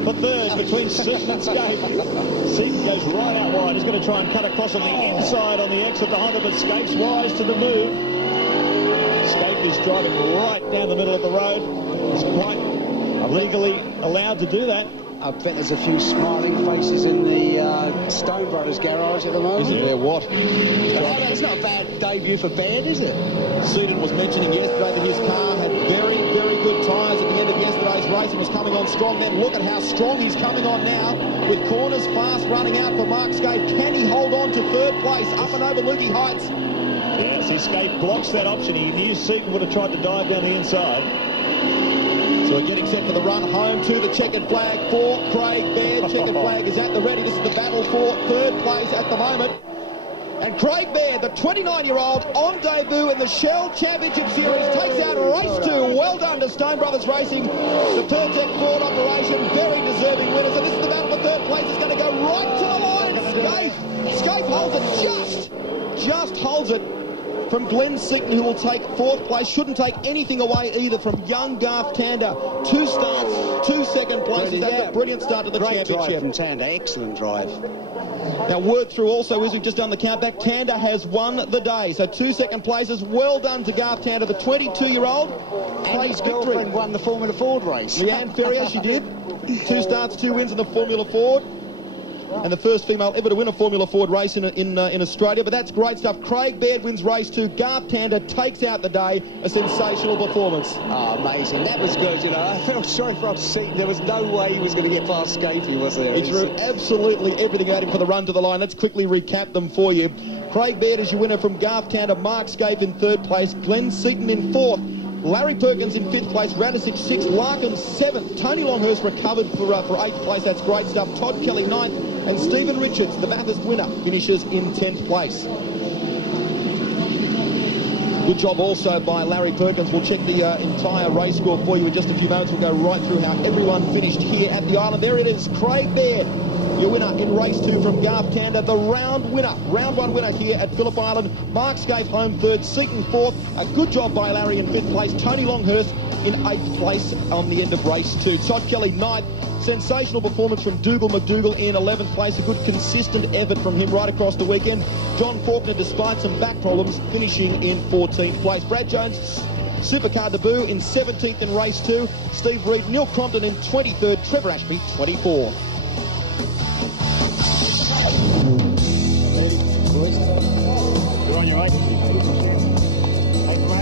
for third between Seaton and Scape. Seaton goes right out wide. He's going to try and cut across on the inside on the exit behind him, but Scape's wise to the move. Scape is driving right down the middle of the road. He's quite legally allowed to do that. I bet there's a few smiling faces in the Stone Brothers garage at the moment. Isn't there what? It's not a bad debut for Baird, is it? Seaton was mentioning yesterday that his car had very, very good tyres at the end of yesterday's race and was coming on strong then. Look at how strong he's coming on now with corners fast running out for Mark Scape. Can he hold on to third place up and over Lukey Heights? Yes, his Scape blocks that option. He knew Seaton would have tried to dive down the inside. So we're getting set for the run home to the checkered flag for Craig Baird. Checkered flag is at the ready. This is the battle for third place at the moment. And Craig Baird, the 29-year-old, on debut in the Shell Championship Series, takes out race 2. Well done to Stone Brothers Racing. The Pertec Ford operation, very deserving winners. And this is the battle for third place. It's going to go right to the line. Scape holds it, just holds it from Glenn Seaton, who will take fourth place. Shouldn't take anything away either from young Garth Tander. 2 starts, 2 second places. That's a brilliant start to the championship. Great drive from Tander, excellent drive. Now, word through also is we've just done the countback. Tander has won the day. So 2 second places. Well done to Garth Tander, the 22-year-old. And his girlfriend won the Formula Ford race. Leanne Ferrier, she did. 2 starts, 2 wins in the Formula Ford. And the first female ever to win a Formula Ford race in Australia. But that's great stuff. Craig Baird wins race 2. Garth Tander takes out the day. A sensational performance. Oh, amazing. That was good, you know. I felt sorry for Seaton. There was no way he was going to get past Scapey, was there? He threw absolutely everything at him for the run to the line. Let's quickly recap them for you. Craig Baird is your winner from Garth Tander. Mark Scape in third place. Glenn Seaton in fourth. Larry Perkins in 5th place, Radicic 6th, Larkin 7th, Tony Longhurst recovered for 8th place, that's great stuff, Todd Kelly 9th, and Stephen Richards, the Bathurst winner, finishes in 10th place. Good job also by Larry Perkins. We'll check the entire race score for you in just a few moments. We'll go right through how everyone finished here at the island. There it is, Craig Baird, your winner in race 2 from Garth Tander, the round 1 winner here at Phillip Island. Mark Scape home 3rd, Seaton 4th. A good job by Larry in 5th place. Tony Longhurst in 8th place on the end of race 2. Todd Kelly 9th. Sensational performance from Dougal McDougall in 11th place. A good consistent effort from him right across the weekend. John Faulkner, despite some back problems, finishing in 14th place. Brad Jones, supercar debut in 17th in race 2. Steve Reed, Neil Crompton in 23rd. Trevor Ashby, 24th. Good on you, mate.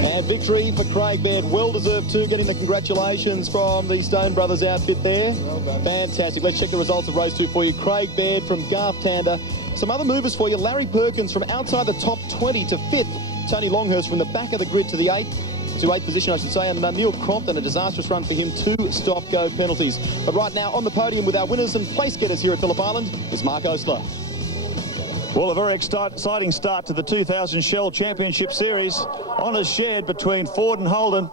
And victory for Craig Baird, well-deserved too, getting the congratulations from the Stone Brothers outfit there. Well done. Fantastic. Let's check the results of race 2 for you. Craig Baird from Garth Tander. Some other movers for you. Larry Perkins from outside the top 20 to 5th. Tony Longhurst from the back of the grid to the 8th position, I should say. And Neil Crompton, a disastrous run for him, 2 stop-go penalties. But right now on the podium with our winners and place-getters here at Phillip Island is Mark Osler. Well, a very exciting start to the 2000 Shell Championship Series. Honours shared between Ford and Holden,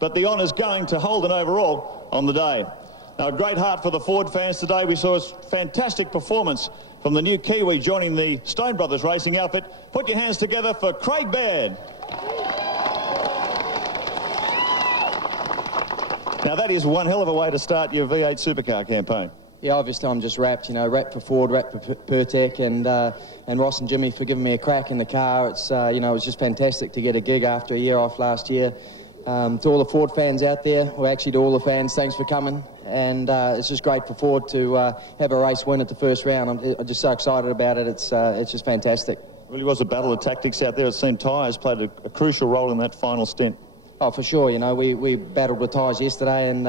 but the honours going to Holden overall on the day. Now, a great heart for the Ford fans today. We saw a fantastic performance from the new Kiwi joining the Stone Brothers Racing outfit. Put your hands together for Craig Baird. Now, that is one hell of a way to start your V8 Supercar campaign. Yeah, obviously I'm just wrapped, you know, wrapped for Ford, wrapped for Pertec, and Ross and Jimmy for giving me a crack in the car. It's, you know, it was just fantastic to get a gig after a year off last year. To all the Ford fans out there, or actually to all the fans, thanks for coming. And it's just great for Ford to have a race win at the first round. I'm just so excited about it. It's just fantastic. It really was a battle of tactics out there. It seemed tyres played a crucial role in that final stint. Oh, for sure. You know, we battled with tyres yesterday, and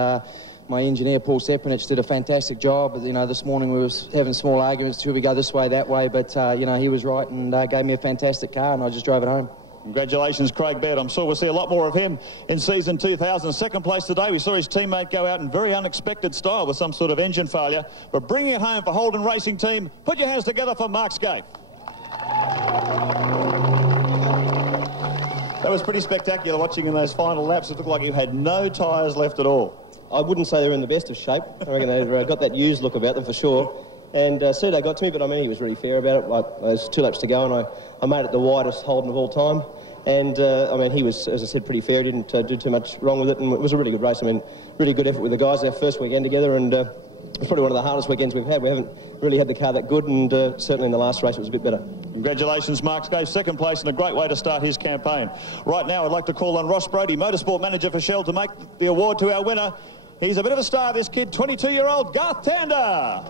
my engineer, Paul Sepranich, did a fantastic job. You know, this morning we were having small arguments, should we go this way, that way, but, you know, he was right and gave me a fantastic car, and I just drove it home. Congratulations, Craig Baird. I'm sure we'll see a lot more of him in season 2000. Second place today, we saw his teammate go out in very unexpected style with some sort of engine failure. But bringing it home for Holden Racing Team, put your hands together for Mark Scape. That was pretty spectacular watching in those final laps. It looked like you had no tyres left at all. I wouldn't say they're in the best of shape. I reckon they've got that used look about them for sure. And Sergio got to me, but I mean, he was really fair about it. Like, there's 2 laps to go, and I made it the widest Holden of all time. And, I mean, he was, as I said, pretty fair. He didn't do too much wrong with it, and it was a really good race. I mean, really good effort with the guys. Our first weekend together, and it was probably one of the hardest weekends we've had. We haven't really had the car that good, and certainly in the last race it was a bit better. Congratulations, Mark Scaife, second place and a great way to start his campaign. Right now, I'd like to call on Ross Brady, Motorsport Manager for Shell, to make the award to our winner. He's a bit of a star, this kid, 22-year-old Garth Tander.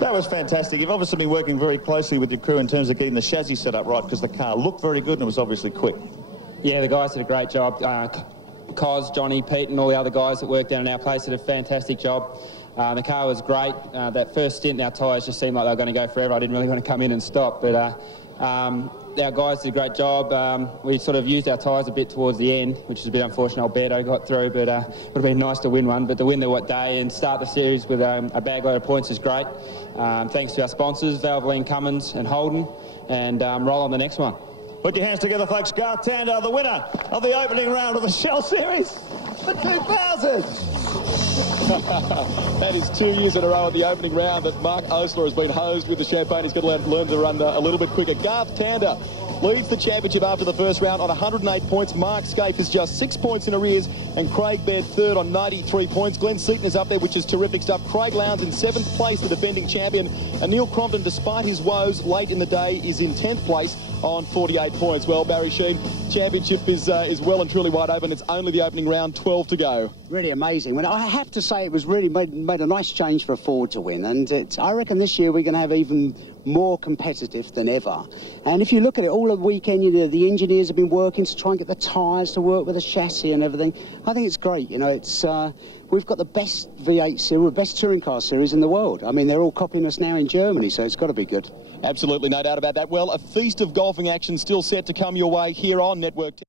That was fantastic. You've obviously been working very closely with your crew in terms of getting the chassis set up right, because the car looked very good and it was obviously quick. Yeah, the guys did a great job. Cos, Johnny, Pete and all the other guys that worked down in our place did a fantastic job. The car was great. That first stint, our tyres just seemed like they were going to go forever. I didn't really want to come in and stop, but our guys did a great job. We sort of used our tyres a bit towards the end, which is a bit unfortunate. Alberto got through, but it would have been nice to win one. But to win the day and start the series with a bag load of points is great. Thanks to our sponsors, Valvoline, Cummins and Holden, and roll on the next one. Put your hands together, folks. Garth Tander, the winner of the opening round of the Shell Series for 2000. That is 2 years in a row at the opening round that Mark Osler has been hosed with the champagne. He's got to learn to run a little bit quicker. Garth Tander leads the championship after the first round on 108 points. Mark Scaife is just 6 points in arrears, and Craig Baird third on 93 points. Glenn Seaton is up there, which is terrific stuff. Craig Lowndes in 7th place, the defending champion. And Neil Crompton, despite his woes late in the day, is in 10th place on 48 points. Well, Barry Sheen, championship is well and truly wide open. It's only the opening round, 12 to go. Really amazing. Well, I have to say it was really made a nice change for Ford to win, and I reckon this year we're going to have even more competitive than ever. And if you look at it, all the weekend, you know, the engineers have been working to try and get the tyres to work with the chassis and everything. I think it's great. You know, it's we've got the best V8 series, best touring car series in the world. I mean, they're all copying us now in Germany, so it's got to be good. Absolutely, no doubt about that. Well, a feast of golfing action still set to come your way here on Network 10.